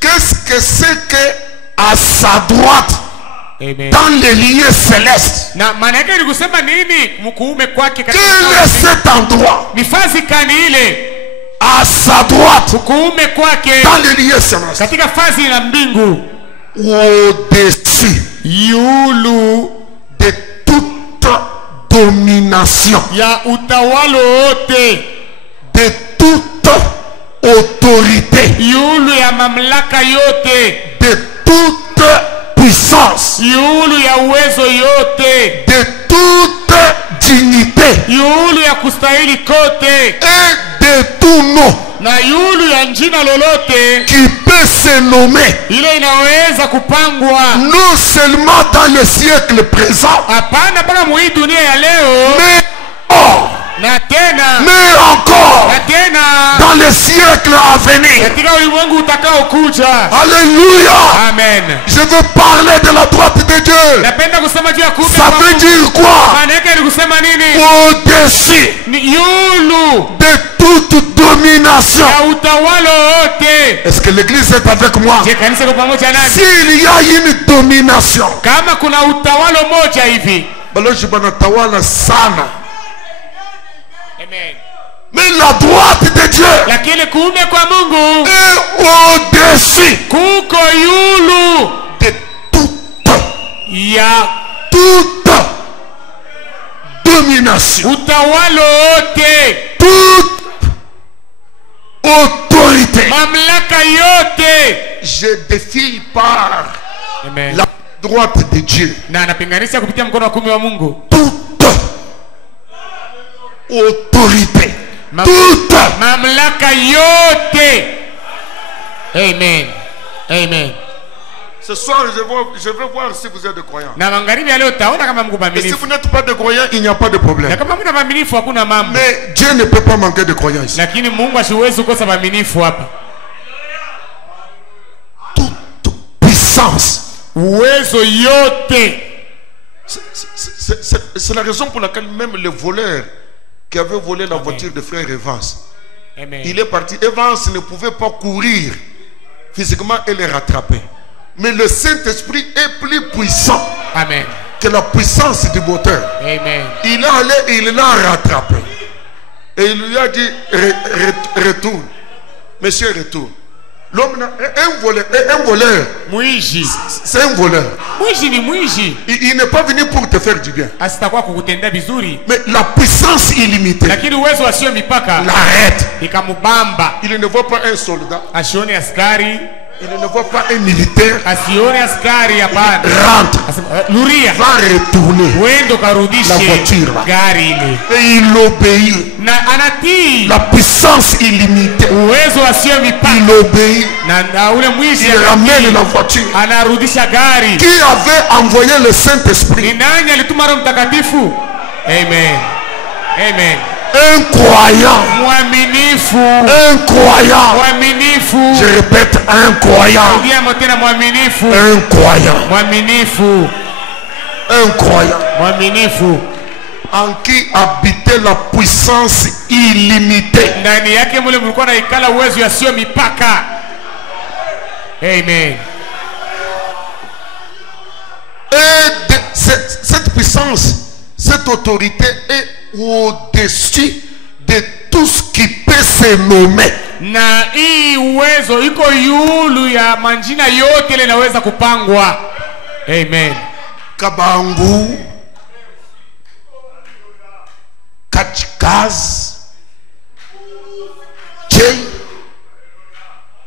Qu'est-ce que c'est que à sa droite? Amen. Dans les lieux célestes? Na maana yake ni kusema nini? Mkuume kwake Quel est cet endroit? ni fazi kani ile? À sa droite. Kuume kwake Dans les lieux célestes. katika fazi la mbingu. Au-dessus. Yulu De toute domination. ya utawala wote. De toute autorité. Yulu ya mamlaka yote. De toute puissance. Yulu ya uwezo yote. De toute dignité. Yulu ya kustahili kote. Et de tout nom Na yulu ya jina lolote qui peut se nommer. ile inaweza kupangwa. Non seulement dans le siècle présent. Hapana mpaka muhii dunia ya leo. Mais oh, Na tena. mais encore Na tena. dans les siècles à venir. Katika ulimwengu utakao kuja. Alléluia. Amen. Je veux parler de la droite de Dieu. Napenda kusema juu ya kuume Ça kwa veut Mungu. dire quoi? Maana yake ni kusema nini? Au-dessus Ni yulu de toute domination. ya utawala wote. Est-ce que l'église est avec moi? Je kanisa kwa pamoja nani? S'il y a une domination, Kama kuna utawala moja hivi. baloji banatawala sana. Amen. Mais la droite de Dieu Lakini kuume kwa Mungu est au-dessus kuko yulu de ya toute domination, utawala wote, toute autorité. mamlaka yote. Je défie par Amen. la droite de Dieu Na anapinganisha kupitia mkono wa kuume wa Mungu toute autorité, toute. mamlaka yote. Amen. Amen. Ce soir, je veux voir si vous êtes des croyants. Na magharibi ya leo utaona kama Mungu Et si mwaminifu. vous n'êtes pas des croyants, il n'y a pas de Na problème. kama mtu mwaminifu hakuna mambo. Mais Dieu ne peut pas manquer de croyants ici. Lakini Mungu asiwezi kukosa mwaminifu hapa. Toute puissance. Uwezo yote. C'est la raison pour laquelle même le voleur qui avait volé la voiture de frère Evans, Amen. il est parti. Evans ne pouvait pas courir physiquement et le rattraper. Mais le Saint-Esprit est plus puissant Amen. que la puissance du moteur. Amen. Il est allé et il l'a rattrapé. Et il lui a dit, retourne. Monsieur, retourne. L'homme, un voleur, Mwizi. c'est un voleur. Mwizi ni mwizi. Il n'est pas venu pour te faire du bien. Asitakuwa kukutendea vizuri. Mais la puissance illimitée Lakini uwezo asio mipaka l'arrête. ikamubamba. Il ne voit pas un soldat. Asione askari, Il ne voit pas un militaire. asione askari hapana. Rentre. Luria. Va retourner. Wendo La karudishe voiture là. gari ile. Et il obéit. Na anatii. La puissance illimitée. Uwezo asio mipaka. Il obéit. Na ule mwizi Il ramène la voiture. anarudisha gari. Qui avait envoyé le Saint-Esprit? Ni nani alituma Roho Mtakatifu? Amen. Amen. Et Incroyant. Mwaminifu. Incroyant. Mwaminifu. Je répète, incroyant. Rudia tena mwaminifu. Incroyant. Mwaminifu. Incroyant. Mwaminifu. En qui habitait la puissance illimitée. Ndani yake mule mlikuwa na ikala uwezo yasio mipaka. Amen. Et cette puissance, cette autorité est au-dessus de tout ce qui peut se nommer. Na hii uwezo iko yulu ya manjina yote ile inaweza kupangwa. Amen. Kabangu, Kachikaz, Jay,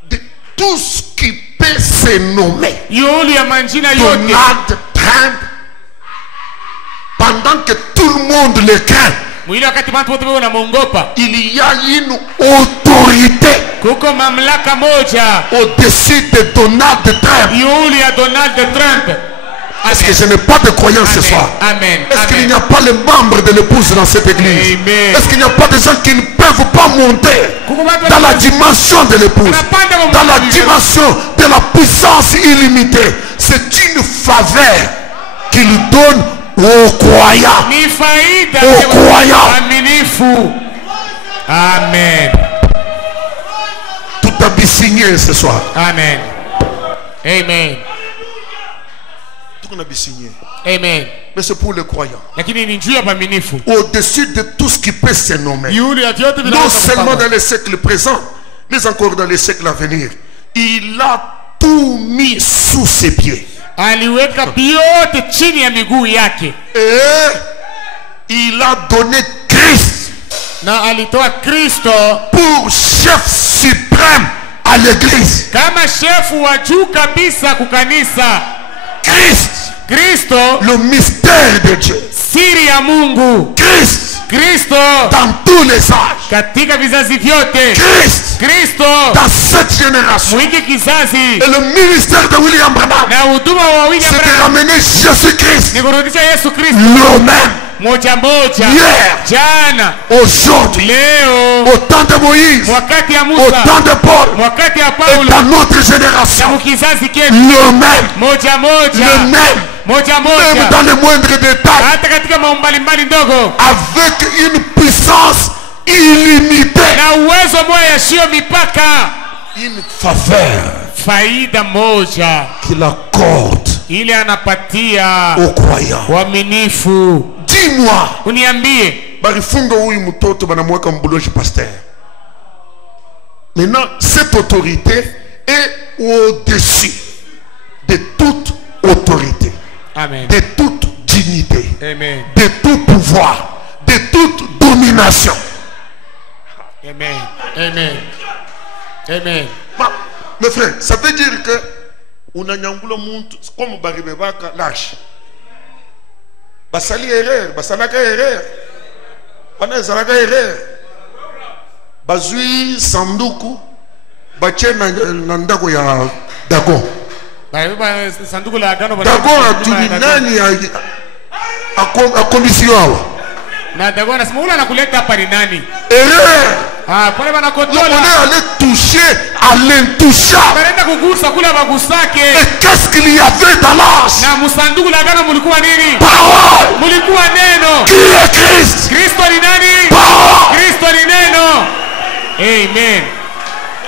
de tout ce qui peut se nommer. Yulu ya manjina yote. Donald Trump, pendant que tout le monde le craint, Mwili wakati watu wote wanamuogopa. il y a une autorité Kuko mamlaka moja au-dessus de Donald Trump. yulu ya Donald Trump. Est-ce que je n'ai pas de croyants ce soir? Amen. Est-ce qu'il n'y a pas les membres de l'épouse dans cette église? Amen. Est-ce qu'il n'y a pas de gens qui ne peuvent pas monter dans la dimension de l'épouse, dans la dimension de la puissance illimitée? C'est une faveur qu'il donne aux croyants. Ni faida Aux croyants. aminifu. Amen. Tout a bien signé ce soir. Amen. Amen. Tout a bien signé. Amen. Mais c'est pour les croyants. Lakini ni juu ya aminifu. Au-dessus de tout ce qui peut se nommer. Yulu ya yote Non vinaweza seulement kupangwa. dans les siècles présents, mais encore dans les siècles à venir. Il a tout mis sous ses pieds. Aliweka vyote chini ya miguu yake. Et il a donné Christ Na alitoa Kristo pour chef suprême à l'église. kama shefu wa juu kabisa kukanisa. Christ, Kristo le mystère de Dieu. siri ya Mungu. Christ, Kristo dans tous les âges. katika vizazi vyote. Christ, Kristo dans cette génération. mwiki kizazi. Et le ministère de William Branham, Na huduma wa William c'est de Branham ramener Jésus-Christ, ni kurudisha Yesu Kristo le même, moja moja. hier, Jana, aujourd'hui, leo, au temps de Moïse, wakati ya au Musa, temps de Paul, wakati ya et Paulo, dans notre na génération. mukizazi ketu Le même, moja moja. le même, Moja même moja. dans les moindres détails, Hata katika mambo mbalimbali ndogo avec une puissance illimitée, na uwezo moja yasio mipaka. une faveur Faida moja qu'il accorde ile anapatia aux croyants. waaminifu. Dis-moi, Uniambie, barifunga huyu mtoto banamweka mbuloshe pasteur. Maintenant, cette autorité est au-dessus de toute autorité, amen. de toute dignité, Amen. de tout pouvoir, de toute domination. Amen. Amen. Amen. Mes frères, ça veut dire que on a nyangula muntu comme baribe baka lâche. Basali erreur, basalaka erreur. Bana zalaka erreur. Bazui sanduku bache na ndako ya Dagon. Sanduku la agano Dagon atuni nani a commission. na Dagon anasema ule anakuleta hapa ni nani? Erreur. Ah, pale bana On contrôle. est allé toucher à l'intouchable. Anaenda kugusa kula magusake. Et qu'est-ce qu'il y avait dans l'âge? Na msanduku la agano mulikuwa nini? Parole. Mulikuwa neno. Qui est Christ? Kristo ni nani? Parole. Kristo ni neno. Amen.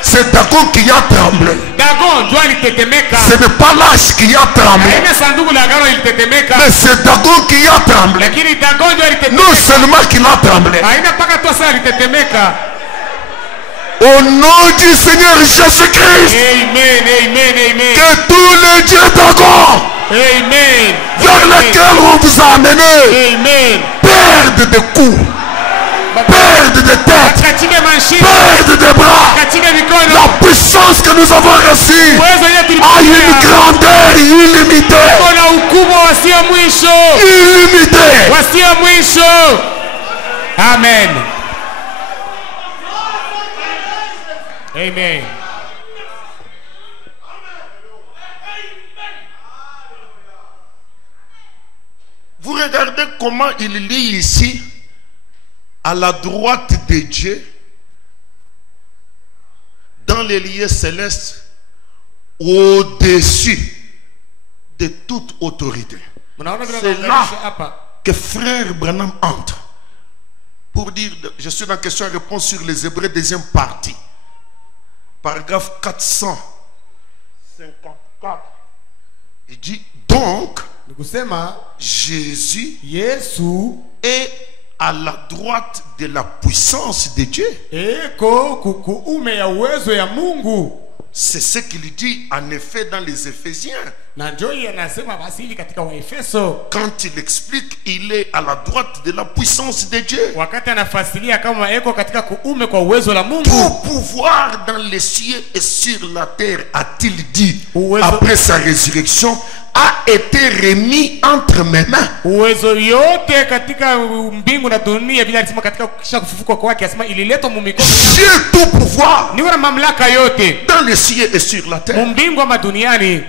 C'est Dagon qui a tremblé. Dagon ndio alitetemeka. Ce n'est pas l'âge qui a tremblé, Haina sanduku la agano ilitetemeka. mais c'est Dagon qui a tremblé. Lakini Dagon ndio alitetemeka. Non seulement qu'il a tremblé. Haina paka tu sasa alitetemeka. Au nom du Seigneur Jésus-Christ, Amen. Amen. Amen. que tous les dieux Dagon Amen. vers lesquels on vous a amené Amen. perdent des coups, perdent des têtes, Katika mashine, perdent des bras. katika mikono. La puissance que nous avons reçue Uwezo yetu a une ulipokea. grandeur illimitée. Kuna ukubwa wasio mwisho. Illimitée. Wasio mwisho. Amen. Amen. Vous regardez comment il lit ici à la droite de Dieu, dans les lieux célestes, au-dessus de toute autorité. C'est là que frère Branham entre pour dire, je suis dans question et réponse sur les Hébreux, deuxième partie, paragraphe 454. Il dit donc Jésus est à la droite de la puissance de Dieu. C'est ce qu'il dit en effet dans les Éphésiens. Quand il explique, il est à la droite de la puissance de Dieu. Tout pouvoir dans les cieux et sur la terre, a-t-il dit, après sa résurrection, a été remis entre mes mains. J'ai tout pouvoir dans les cieux et sur la terre.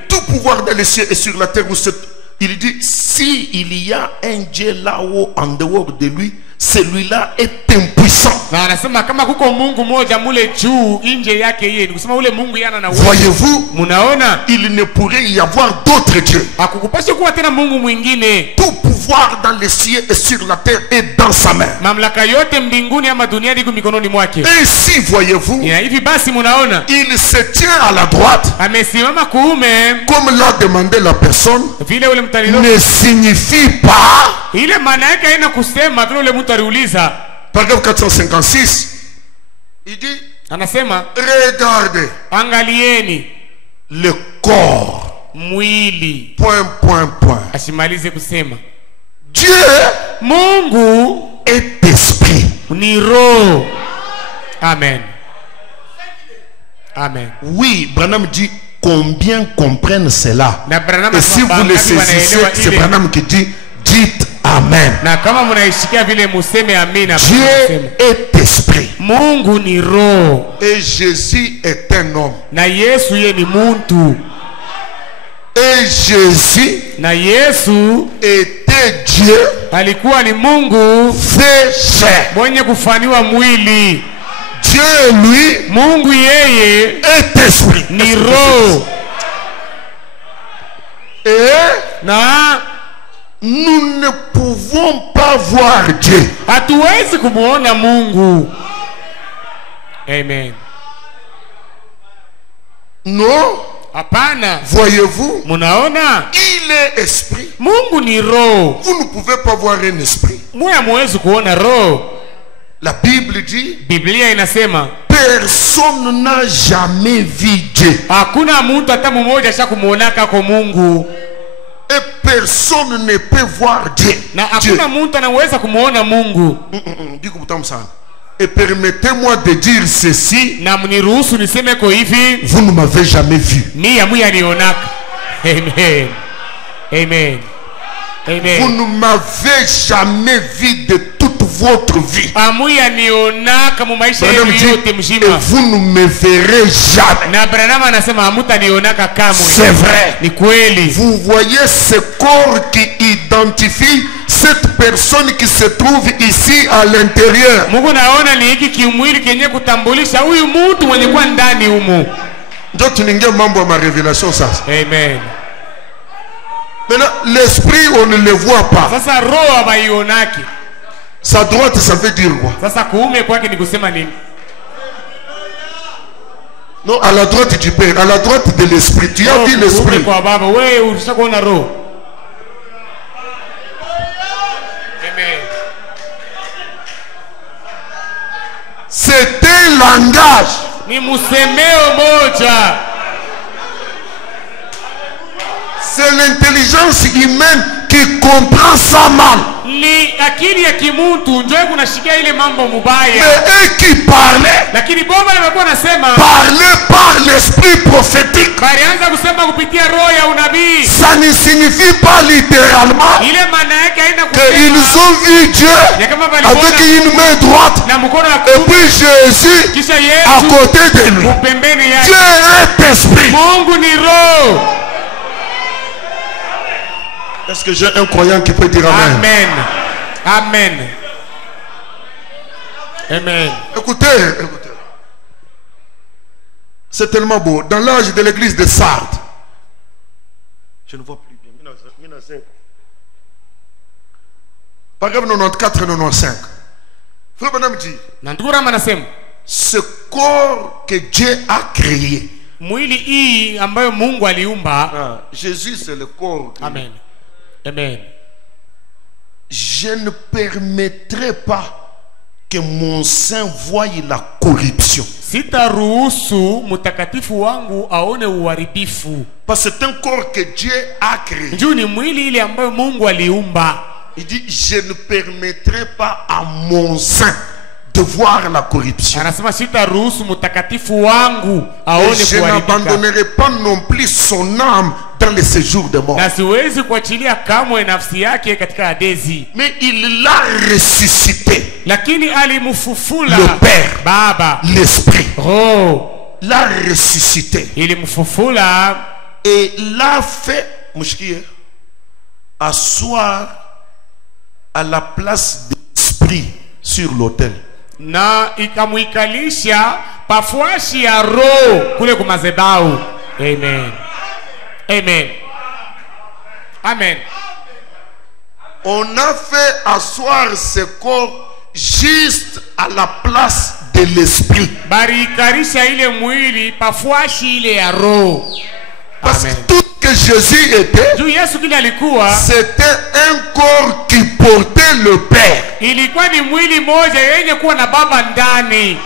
Tout pouvoir dans les cieux et sur la terre. Il dit, si il y a un Dieu là-haut en dehors de lui, celui-là est impuissant. Voyez-vous, il ne pourrait y avoir d'autre Dieu. Tout pouvoir dans les cieux et sur la terre est dans sa main. Ainsi, voyez-vous, il se tient à la droite, comme l'a demandé la personne, ne signifie pas. Paragraphe 456, il dit, regardez le corps, point. Dieu est esprit. Amen. Oui, Branham dit combien comprennent cela. Et si vous le saisissez, c'est Branham qui dit, dites Amen. Dieu est esprit. Et Jésus est un homme. Et Jésus était Dieu fait chair. Dieu lui est esprit. Et nous ne pouvons pas voir Dieu. Amen. Non. Voyez-vous, il est esprit. Vous ne pouvez pas voir un esprit. La Bible dit, personne n'a jamais vu Dieu. Et personne ne peut voir Dieu. Et permettez-moi de dire ceci, vous ne m'avez jamais vu. Amen. Vous ne m'avez jamais vu de toute votre vie. Et vous ne me verrez jamais. C'est vrai. Vous voyez ce corps qui identifie cette personne qui se trouve ici à l'intérieur. Donc tu n'as pas ma révélation ça. Amen. Maintenant, l'esprit, on ne le voit pas. Sa droite, ça veut dire quoi? Non, à la droite du Père, à la droite de l'esprit. Tu as dit l'esprit. C'est un langage. C'est l'intelligence humaine qui comprend ça mal. Mais eux qui parlaient par l'esprit prophétique. Ça ne signifie pas littéralement qu'ils ont vu Dieu avec une main droite et puis Jésus à côté de lui. Dieu est esprit. Est-ce que j'ai un croyant qui peut dire Amen? Amen. Amen. Écoutez, écoutez. C'est tellement beau. Dans l'âge de l'église de Sardes, je ne vois plus bien. 1905. Paragraphe 94 et 95. Frère Branham dit, Nandura manasema, ce corps que Dieu a créé. mwili hii ambayo Mungu aliumba. Jésus c'est le corps. Amen. Amen. Je ne permettrai pas que mon sein voie la corruption. Sitaruhusu mtakatifu wangu aone uharibifu. Parce que c'est un corps que Dieu a créé. Njoo ni mwili ile ambayo Mungu aliumba. Il dit, je ne permettrai pas à mon sein de voir la corruption. Anasema sitaruhusu mtakatifu wangu aone Et je kuharibika. n'abandonnerai pas non plus son âme dans les séjours de mort. Na siwezi kuachilia kamwe nafsi yake katika adezi. Mais il l'a ressuscité. Lakini alimfufula Le Père, Baba, l'Esprit, Roho l'a ressuscité. ilimfufula Et l'a fait, mouchkiye, asseoir à la place de l'Esprit sur l'autel. na ikamuikalisha pafuashi ya Roho kule kwa madhabahu. Amen. Amen. Amen. On a fait asseoir ce corps juste à la place de l'Esprit. Barikarisha ile mwili pafuashi ile ya Roho. Parce que Amen. tout ce que Jésus était, Juu Yesu kile alikuwa, c'était un corps qui portait le Père. ilikuwa ni mwili moja yenye kuwa na Baba ndani.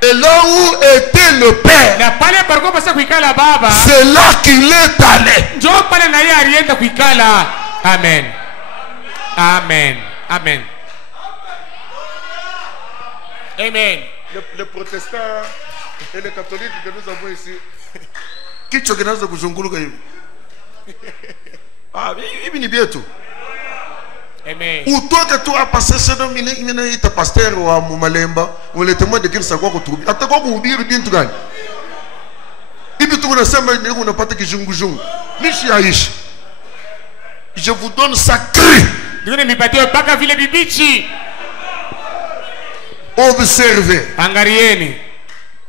Et là où était le Père, Na pale palikuwa pasa kuikala Baba, c'est là qu'il est allé. njoo pale na yeye alienda kuikala. Amen. Amen. Amen. Amen. Les protestants et les catholiques que nous avons ici, qui tu organise de kuzunguluka hivi? Ah, hivi ni bietu. Amen. Utoke tu hapa sasa ndo mimi naita pastor wa Mumalemba, uletemwa de kirisa kwa kutubi. Atakuwa kuhubiri bintu gani? Hivi tu unasema ni unapata kizunguzungu. Nishi aishi. Je vous donne ça cru. Ndio nipatie mpaka vile bibichi. Observez. Angalieni.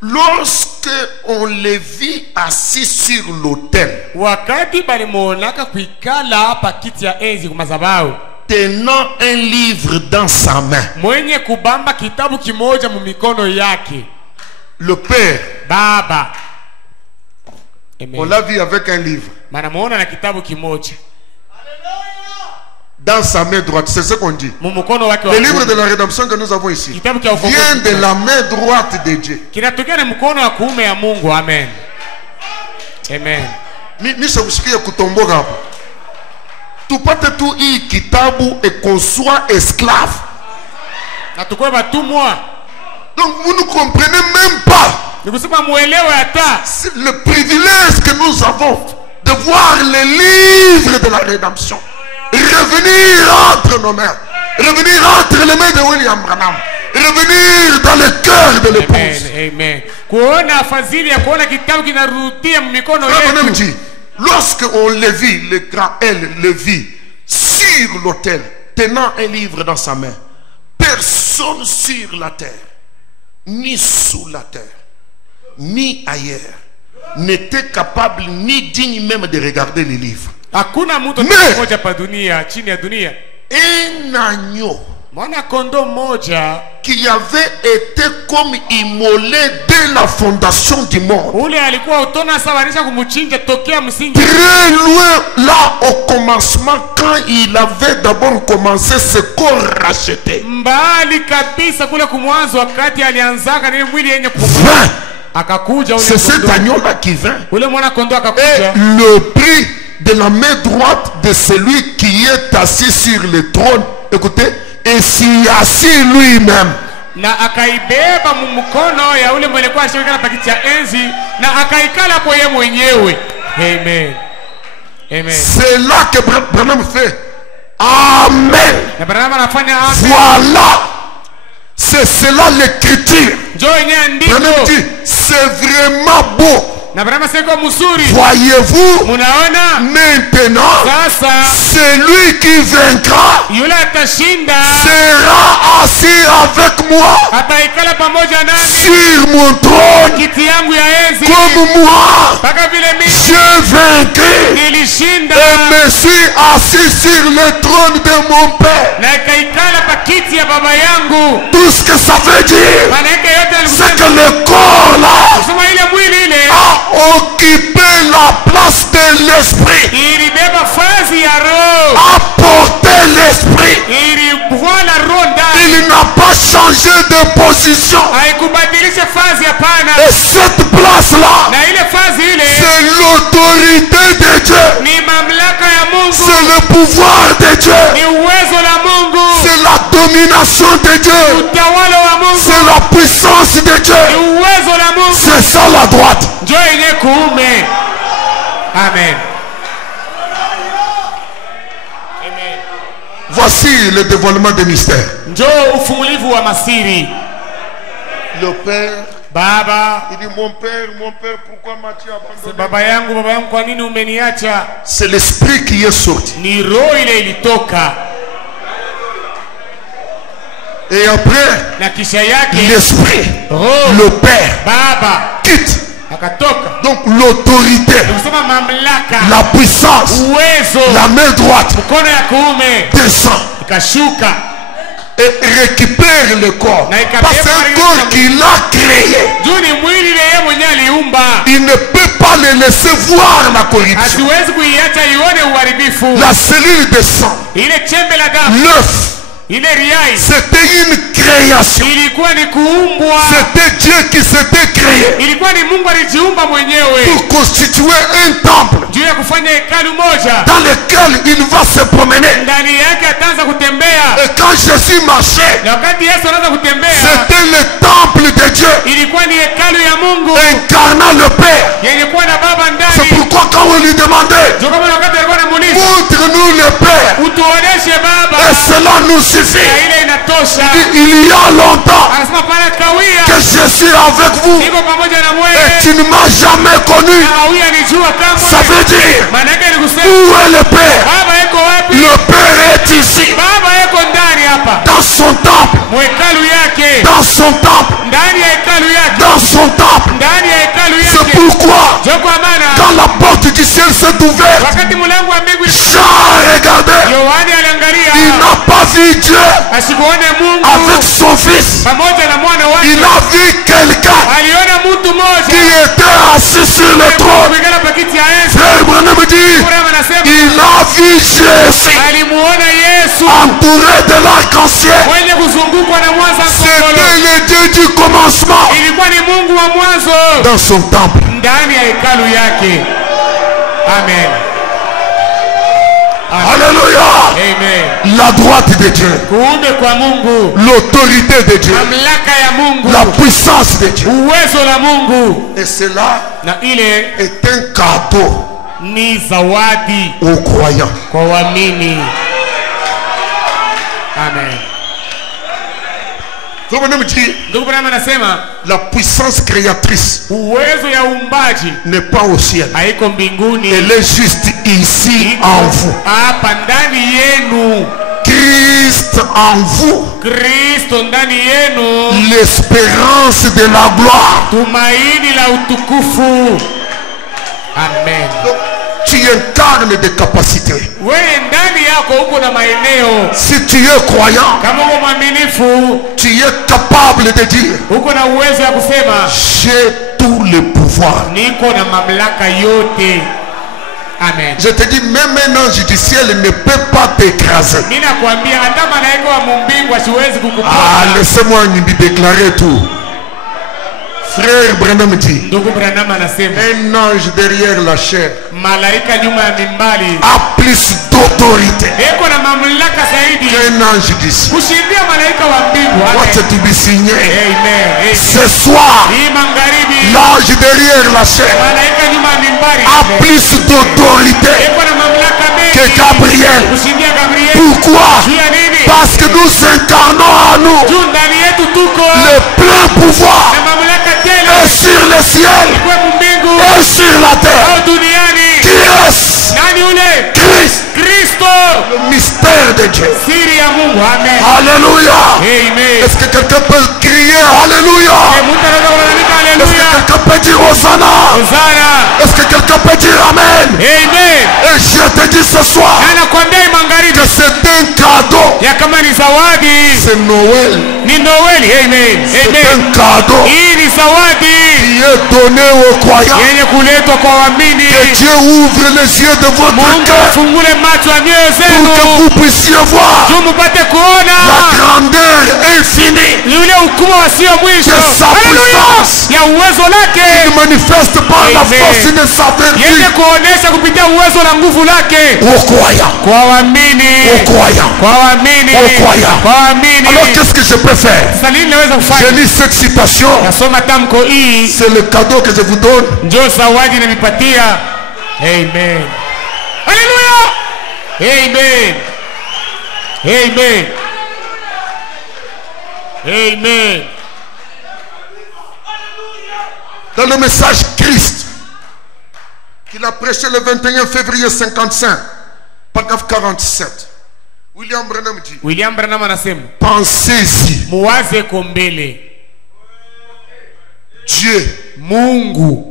Lorsque on les vit assis sur l'autel, Wakati balimuonaka kuikala hapa kiti ya enzi kwa madhabahu, tenant un livre dans sa main, mwenye kubamba kitabu kimoja mu mikono yake, le Père, Baba. on Amen. l'a vu avec un livre Manamuona na kitabu kimoja dans sa main droite, c'est ce qu'on dit. mu mkono wake wa Le livre de kuume. la rédemption que nous avons ici Kitabu cha ukombozi vient de la main droite de Dieu. kinatokea na mkono wa kuume ya Mungu. Amen. Amen. Nisha kushikia kutomboka hapa. Tupate tu hii kitabu et qu'on soit esclave. Na tukue batumwa. Donc vous ne comprenez même pas Nikusema muelewe hata le privilège que nous avons de voir les livres de la rédemption revenir entre nos mains, revenir entre les mains de William Branham, revenir dans le cœur de l'épouse. Amen. Amen. Kuona fadhili ya kuona kitabu kinarudia mikono yetu. Lorsque on le vit, le grand L le vit sur l'autel, tenant un livre dans sa main, personne sur la terre, ni sous la terre, ni ailleurs, n'était capable ni digne même de regarder les livres. Hakuna mtu mmoja pa dunia, chini ya dunia, Un agneau mwana kondoo mmoja qui avait été comme immolé dès la fondation du monde, ule alikuwa utona sawanisha kumuchinja tokea msingi, très loin là au commencement, quand il avait d'abord commencé ce corps racheté, mbali kabisa kule kumwanzo, wakati alianzaka na mwili yenye vint. akakuja ule C'est cet kondoo. agneau-là qui vint. Ule mwana kondoo Et akakuja le prix de la main droite de celui qui est assis sur le trône, écoutez, et s'y assis lui-même. na akaibeba mkono ya ule mwenye kwa shirika na pakiti ya enzi na akaikala hapo yeye mwenyewe. Amen. Amen. C'est là que Branham fait Amen. Na Branham anafanya amen. Voilà. C'est cela l'écriture. Njoo yenyewe Branham ndiko. dit c'est vraiment beau. Na Abrahamu asema mzuri. Voyez-vous, Munaona? maintenant, Sasa celui qui vaincra yule atashinda sera assis avec moi ataikala pamoja nami sur mon trône, kiti yangu ya enzi, comme moi, mpaka vile mimi j'ai vaincu nilishinda et me suis assis sur le trône de mon Père. na ikaikala pa kiti ya baba yangu. Tout ce que ça veut dire, Maana yake yote c'est que le corps là kusema ile mwili ile a occupé la place de l'esprit, ilibeba fazi ya roho, a porté l'esprit. ilivua roho ndani, Il n'a pas changé de position. haikubadilisha fazi, hapana. Et cette place-là, Na ile fazi ile c'est l'autorité de Dieu. ni mamlaka ya Mungu, C'est le pouvoir de Dieu. ni uwezo la Mungu, C'est la domination de Dieu. utawala wa Mungu, C'est la puissance de ni Dieu. uwezo la Mungu. C'est ça la droite. Njoo yenye kuume. Amen. Amen. Voici le dévoilement des mystères. Njoo ufumulivu wa masiri. Le Père, Baba, il dit mon Père, pourquoi m'as-tu abandonné? baba yangu, kwa nini umeniacha? C'est l'esprit qui est sorti. Ni roho ile ilitoka, Et après, na kisha yake l'esprit, roho le Père, baba quitte. akatoka. Donc l'autorité, Nikusema mamlaka, la puissance, uwezo, la main droite mkono ya kuume descend ikashuka et récupère le corps. Na ikabeba Parce que c'est un corps qu'il a créé. juu ni mwili ile yeye mwenyewe aliumba, Il ne peut pas le laisser voir la corruption. asiwezi kuiacha ione uharibifu. La cellule de sang, Ile chembe la damu, l'œuf, ile riai c'était une création. ilikuwa ni kuumbwa, C'était Dieu qui s'était créé ilikuwa ni Mungu alijiumba mwenyewe pour constituer un temple juu ya kufanya hekalu moja dans lequel il va se promener. ndani yake ataanza kutembea. Et quand Jésus marchait, Na wakati Yesu anaanza kutembea, c'était le temple de Dieu ilikuwa ni hekalu ya Mungu incarnant le Père. yenye kuwa na baba C'est ndani. pourquoi quand on lui demandait, Ndio kama wakati alikuwa anamuuliza montre-nous le Père, utuoneshe baba, et cela nous na suffit. ile inatosha. Il y a longtemps Anasema pana kawia que je suis avec vous niko pamoja na et mwewe, tu ne m'as jamais connu. kawia nijua Ça kamwe. veut dire, Maana yake ni kusema où est le Père? baba yako wapi? Le Père est ici, Baba yako ndani hapa, dans son temple, mwekalu yake, dans son temple, ndani ya hekalu yake, dans son temple. ndani ya hekalu C'est yake. pourquoi, Ndio kwa maana quand la porte du ciel s'est ouverte, wakati mlango wa mbingu Jean a regardé, Yohani aliangalia, il n'a pas vu Dieu asikuone Mungu avec son fils. pamoja na mwana wake, Il a vu quelqu'un aliona mtu qui mmoja était assis sur le trône. kupigana pakiti ya enzi. Frère Branham dit, Abraham anasema il a vu Jésus alimuona Yesu entouré de l'arc-en-ciel. mwenye kuzungukwa na mwanza C'était mkongolo. le Dieu du commencement Ilikuwa ni Mungu wa mwanzo dans son temple. ndani ya hekalu yake. Amen. Alléluia. Amen. La droite de Dieu, Kuume kwa Mungu, l'autorité de Dieu, mamlaka ya Mungu, la puissance de Dieu. uwezo la Mungu, Et cela na ile est un cadeau ni zawadi aux croyants. kwa waamini. Amen. Frère Branham dit, Ndugu Branham anasema la puissance créatrice uwezo ya uumbaji n'est pas au ciel. haiko mbinguni, Elle est juste ici en vous. hapa ndani yenu. Christ en vous, Kristo ndani yenu, l'espérance de la gloire. tumaini la utukufu. Amen. Donc, tu incarnes des capacités. Wewe ndani yako uko na maeneo, Si tu es croyant, kama uko mwaminifu, tu es capable de dire, uko na uwezo ya kusema j'ai tout le pouvoir. niko na mamlaka yote. Amen. Je te dis, même un ange du ciel ne peut pas t'écraser. Mimi nakwambia hata malaika wa mbingu asiwezi Ah, kukuponya. laissez-moi lui déclarer tout. Frère Branham dit, Ndugu Branham anasema un ange derrière la chair malaika nyuma ya mimbali a plus d'autorité iko na mamlaka zaidi qu'un ange du ciel. kushindia malaika wa mbingu. What Amen. to be signé? Amen. Amen. Ce soir, Hii magharibi l'ange derrière la chair malaika nyuma ya mimbari a plus d'autorité iko na mamlaka que mengi Gabriel. kushindia Gabriel. Pourquoi? Juu ya nini? Parce que nous incarnons en nous Juu ndani yetu tuko le plein pouvoir na mamlaka tele est sur le ciel. kwa mbingu. mbingu et sur la terre. au duniani. Qui est-ce? Nani yule? Christ, Kristo, le mystère de Dieu. siri ya Mungu. Amen. Alléluia. Amen. Est-ce que quelqu'un peut crier Alléluia? Mtu anaweza kulalamika Est-ce que haleluya. quelqu'un peut dire Hosanna? Hosana. Est-ce que quelqu'un peut dire Amen? Amen. Et je te dis ce soir Na nakwambia magharibi que c'est un cadeau. ya kama ni zawadi C'est Noël. ni Noeli. Amen. C'est Amen. un cadeau Hii ni zawadi qui est donné aux croyants. yenye kuletwa kwa waamini. Que Dieu ouvre les yeux de votre Mungu cœur afungule macho ya mioyo pour que zenu vous puissiez voir juu mupate la kuona grandeur infinie yule ukubwa wasio mwisho de sa Haleluya! puissance. ya uwezo qui lake manifeste par la Amen. force de sa yenye vertu kuonesha kupitia uwezo na nguvu lake aux croyants. kwa waamini, Aux croyants. kwa waamini, Aux croyants. kwa waamini. Alors qu'est-ce que je peux faire? Sasa nini naweza Je kufanya? lis cette citation. Nasoma tamko hii, C'est le cadeau que je vous donne. njoo zawadi namipatia. Amen. Haleluya. Amen. Amen. Amen. Dans le message Christ qu'il a prêché le 21 février 55, paragraphe 47, William Branham dit: William Branham anasema pensez-y, muwaze ko mbele, Dieu Mungu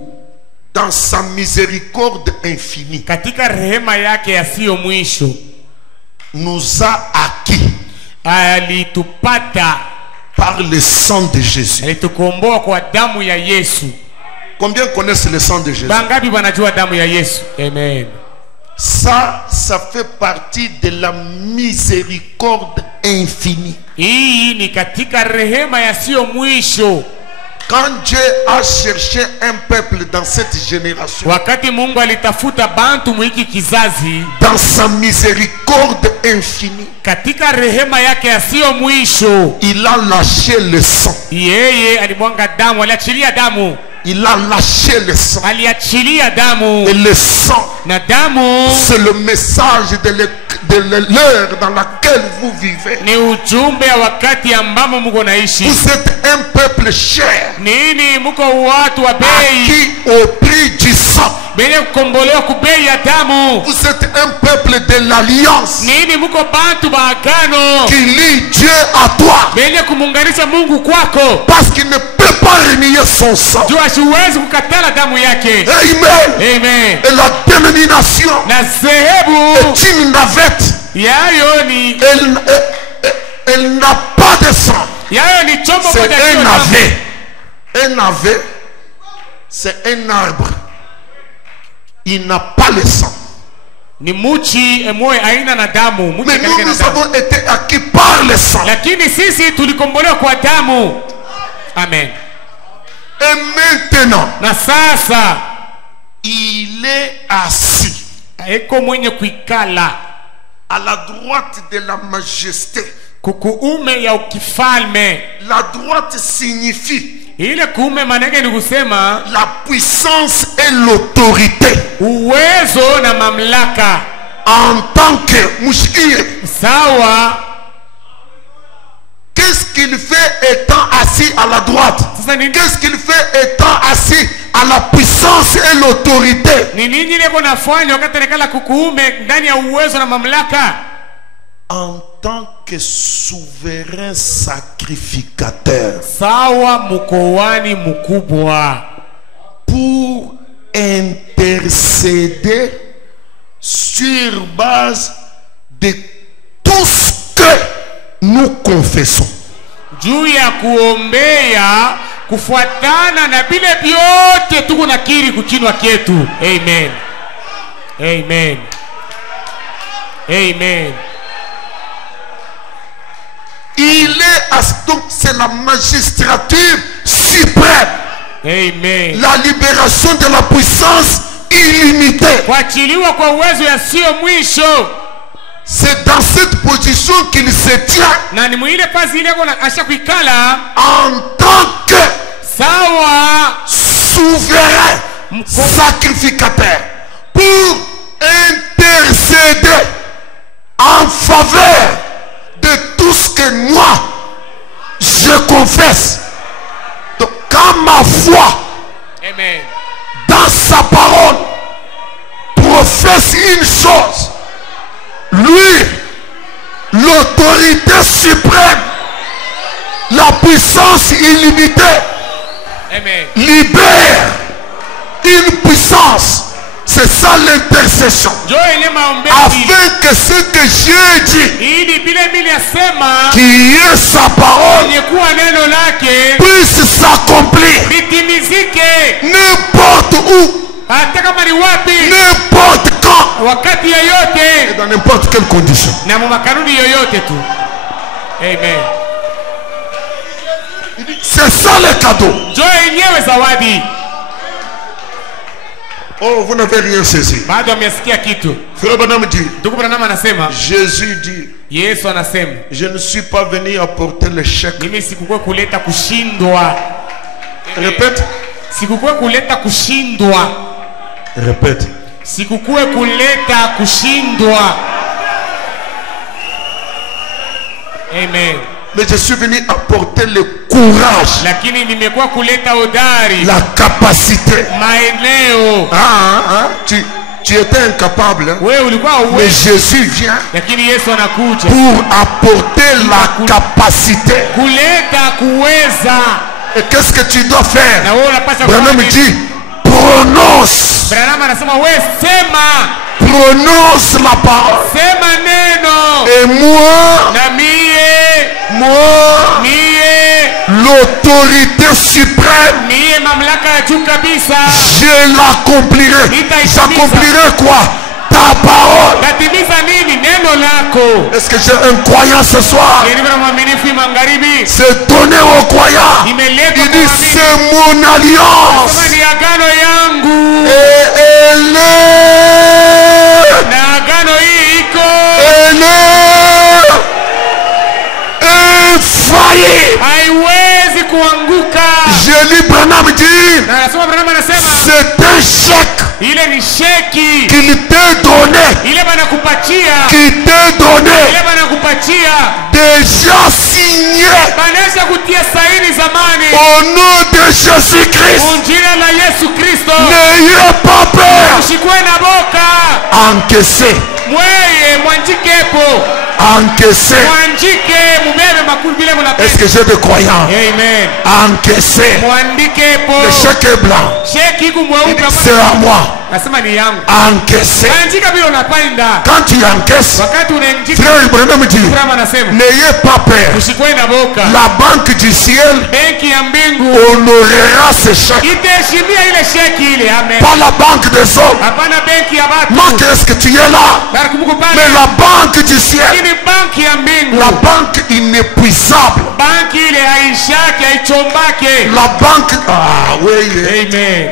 dans sa miséricorde infinie katika rehema yake yasiyo mwisho nous a acquis alitupata, par le sang de Jésus. alitukomboa kwa damu ya Yesu. Combien connaissent le sang de Jésus? Bangapi wanajua damu ya Yesu? Amen. Ça fait partie de la miséricorde infinie. Hii ni katika rehema yasiyo mwisho. Quand Dieu a cherché un peuple dans cette génération, Wakati Mungu alitafuta bantu mwiki kizazi, dans sa miséricorde infinie, katika rehema yake yasiyo mwisho, il a lâché le sang. yeye alimwanga damu, aliachilia damu, Il a lâché le sang. aliachilia damu. Et le sang, Na damu c'est le message de l'heure dans laquelle vous vivez. ni ujumbe wa wakati ambamo muko naishi. Vous êtes un peuple cher, Nini muko watu wa bei acquis au prix du sang. benye kukombolewa kubei ya damu. Vous êtes un peuple de l'alliance Nini muko bantu ba agano qui lie Dieu à toi, benye kumunganisha Mungu kwako, parce qu'il ne peut pas renier son sang. juu asiwezi kukatala damu yake. Amen. Amen. Et la dénomination Na zehebu est une navette. yayo ni Elle n'a pas de sang. yayo ni chombo C'est moja un kio damu. navet. Un navet, c'est un arbre. Il n'a pas le sang. Ni muchi emoe aina na damu, muchi Mais katika na nous damu. avons été acquis par le sang. Lakini sisi tulikombolewa kwa damu. Amen. Et maintenant, Na sasa il est assis eko mwenye kuikala à la droite de la majesté. kukuume ya ukifalme. La droite signifie Ile kuume manake ni kusema la puissance et l'autorité. uwezo na mamlaka. En tant que mouchkir, Sawa. qu'est-ce qu'il fait étant assis à la droite? Sasa ni Qu'est-ce qu'il fait étant assis à la puissance et l'autorité? ni nini ile kunafanya wakati anakala kukuume ndani ya uwezo na mamlaka? En tant que souverain sacrificateur, Sawa, mkoani mkubwa, pour intercéder sur base de tout ce que nous confessons. juu ya kuombea kufuatana na vile vyote tuko nakiri kuchinwa kyetu. Amen. Amen. Amen. Il est donc c'est la magistrature suprême, Amen. la libération de la puissance illimitée. Kuachiliwa kwa uwezo yasiyo mwisho. C'est dans cette position qu'il se tient Na ni mwile pazi ile kona asha kuikala en tant que sawa souverain sacrificateur pour intercéder en faveur de tout ce que moi je confesse. Donc quand ma foi Amen. dans sa parole professe une chose. Lui, l'autorité suprême, la puissance illimitée, Amen. libère une puissance. C'est ça l'intercession. Afin que ce que j'ai dit, qui est sa parole, puisse s'accomplir. N'importe où, n'importe quand, et dans n'importe quelle condition. Amen. C'est ça le cadeau. Oh, vous n'avez rien saisi. Frère Branham dit, Jésus dit, je ne suis pas venu apporter le chèque. Répète. Répète. Sikukue kuleta kushindwa. Amen. Mais je suis venu apporter le courage, Lakini nimekuwa kuleta hodari, la capacité. maeneo. Tu étais incapable, hein? Wewe ulikuwa Mais uwezi, Jésus vient lakini Yesu anakuja pour apporter la capacité. kuleta kuweza. Et qu'est-ce que tu dois faire? Na wewe unapaswa Branham kufanya dit, prononce. Branham anasema wewe sema, Prononce la parole. sema neno. Et moi, Na mie l'autorité suprême, mie mamlaka ya juu kabisa, je l'accomplirai. J'accomplirai quoi? Ta parole. natimiza nini? Neno lako. Est-ce que j'ai un croyant ce soir? Nilivyo na mwaminifu magharibi, C'est donné aux croyants. imeletwa Il kwa dit, waamini. c'est mon alliance. Kama ni agano yangu, Et elle est. na agano hii iko Elle est infaillible. haiwezi kuanguka. Je lis Branham dit, Na anasema Branham anasema c'est un chèque ile ni sheki, qu'il t'est donné, ile banakupatia, qui t'est donné, ile banakupatia déjà signé banesha kutia saini zamani, au nom de Jésus-Christ. jina la Yesu Kristo. N'ayez pas peur. Usikwe na boka, Encaissez, mweye mwanjikepo, encaissez. mwanjike mubebe makulu vile Est-ce munapenda. que j'ai des croyants? Amen. Encaissez. Mwandikepo, Le chèque est blanc. sheki iko Il mweupe, dit, c'est à moi. nasema ni yangu. Encaissez. Andika vile unapenda. Quand tu encaisses, Wakati unainjika, frère Ibrahim dit, Abraham anasema n'ayez pas peur. usikwe na boka. La banque du ciel Benki ya mbingu honorera ce chèque. itaheshimia ile sheki ile. Amen. Pas la banque des hommes. Hapana benki ya watu. Marc, est-ce que tu es là? Barakumbuko pale. Mais la banque du ciel, Lakini banki ya mbingu, la banque inépuisable, banki ile haishaki, haichombake. la banque, ah oui, Amen.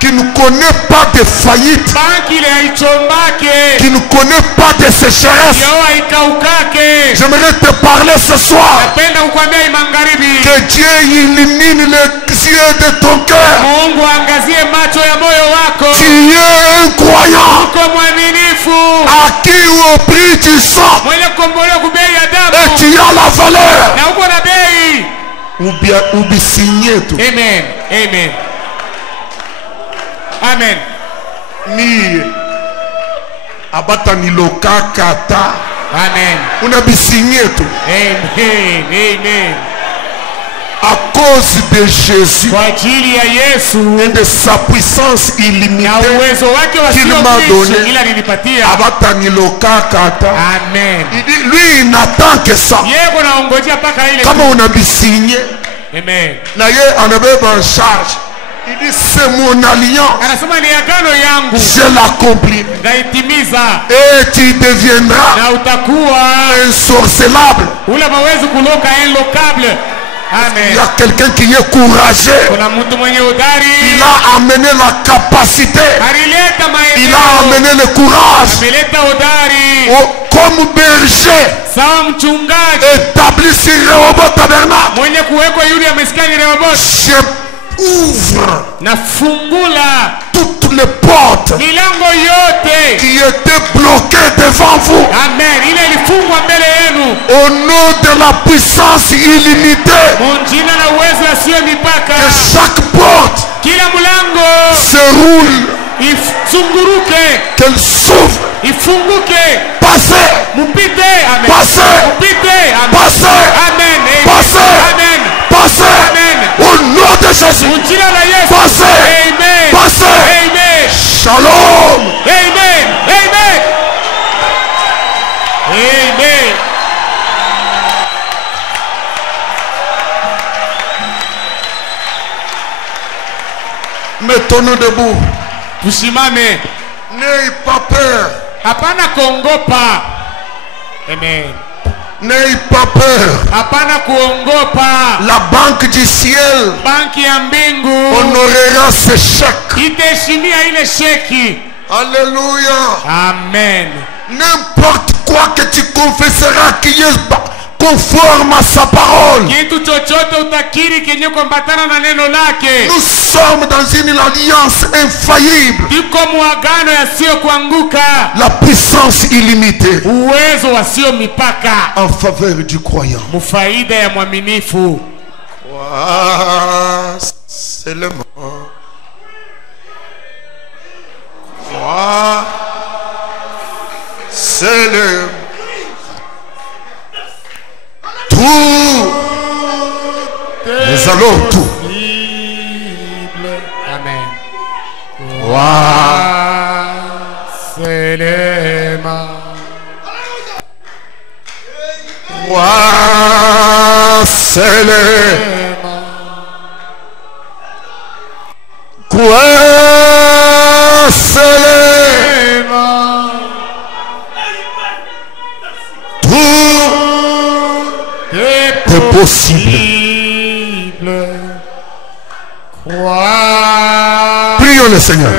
qui ne connaît pas de faillite, Banki ile haichombake, qui ne connaît pas de sécheresse. yo haikaukake. J'aimerais te parler ce soir. Napenda kukwambia hii magharibi, Que Dieu illumine les yeux de ton cœur. Mungu angazie macho ya moyo wako. Tu es un croyant Uko mwaminifu, acquis au prix du sang mwenye kukombolewa kwa bei ya et damu, tu as la valeur. na uko na bei. Ou bien signé tout. Amen. Amen. Amen. Ni abatani lokakata. Amen. On a bien signé tout. Amen. Amen. À cause de Jésus Kwa ajili ya Yesu et de sa puissance na illimitée. uwezo wake Qu'il m'a wasiokwisha, donné. ila nilipatia. Abatani lokakata. Amen. Il dit, lui, il n'attend que ça. Yeye kuna ongojea paka ile. Comme on a bien signé, Amen. Naye en avait en charge. Il dit, c'est mon alliance. Anasema ni agano yangu, Je l'accomplis. naitimiza, Et tu deviendras na utakuwa insorcelable. ule mawezi kuloka enlokable. Il Amen. y a quelqu'un qui est courageux. Kuna mtu mwenye udari, Il a amené la capacité. alileta Il a maeneo, amené le courage. ameleta udari Comme berger sawa mchungaji établi sur Rehoboth tabernacle. mwenye kuwekwa yule ya maskani Rehoboth. Je ouvre Nafungula toutes les portes milango yote, qui étaient bloquées devant vous. amen, ile ilifungwa mbele yenu, Au nom de la puissance illimitée. munjina na uwezo yasiyo mipaka. Que chaque porte Kila mlango se roule, Izunguruke. qu'elle s'ouvre. Ifunguke. Passez, Mupite. Amen. passez, Mupite. Amen. passez, Amen. Amen. passez, Amen. passez, Amen. au nom de Jésus. Mujina la Yesu. Passez, Amen. passez. Amen. Shalom. Amen. Amen. Amen. Mettons-nous debout. Tusimame. N'ayez pas peur. Hapana kuongopa. Amen. N'ayez pas peur. Hapana kuongopa. La banque du ciel Banki ya mbingu honorera ce chèque. itaheshimia ile sheki. Alléluia. Amen. N'importe quoi que tu confesseras qui est conforme à sa parole. Kitu chochote utakiri kenye kuambatana na neno lake. Nous sommes dans une alliance infaillible. Tuko muagano yasiyo kuanguka. La puissance illimitée Uwezo wasio mipaka. en faveur du croyant. Mufaida ya mwaminifu. Crois seulement. Crois seulement. Tout. Mais alors tout. Amen. Selema. Crois seulement. Crois seulement. Tout est possible. Crois. Prions le Seigneur.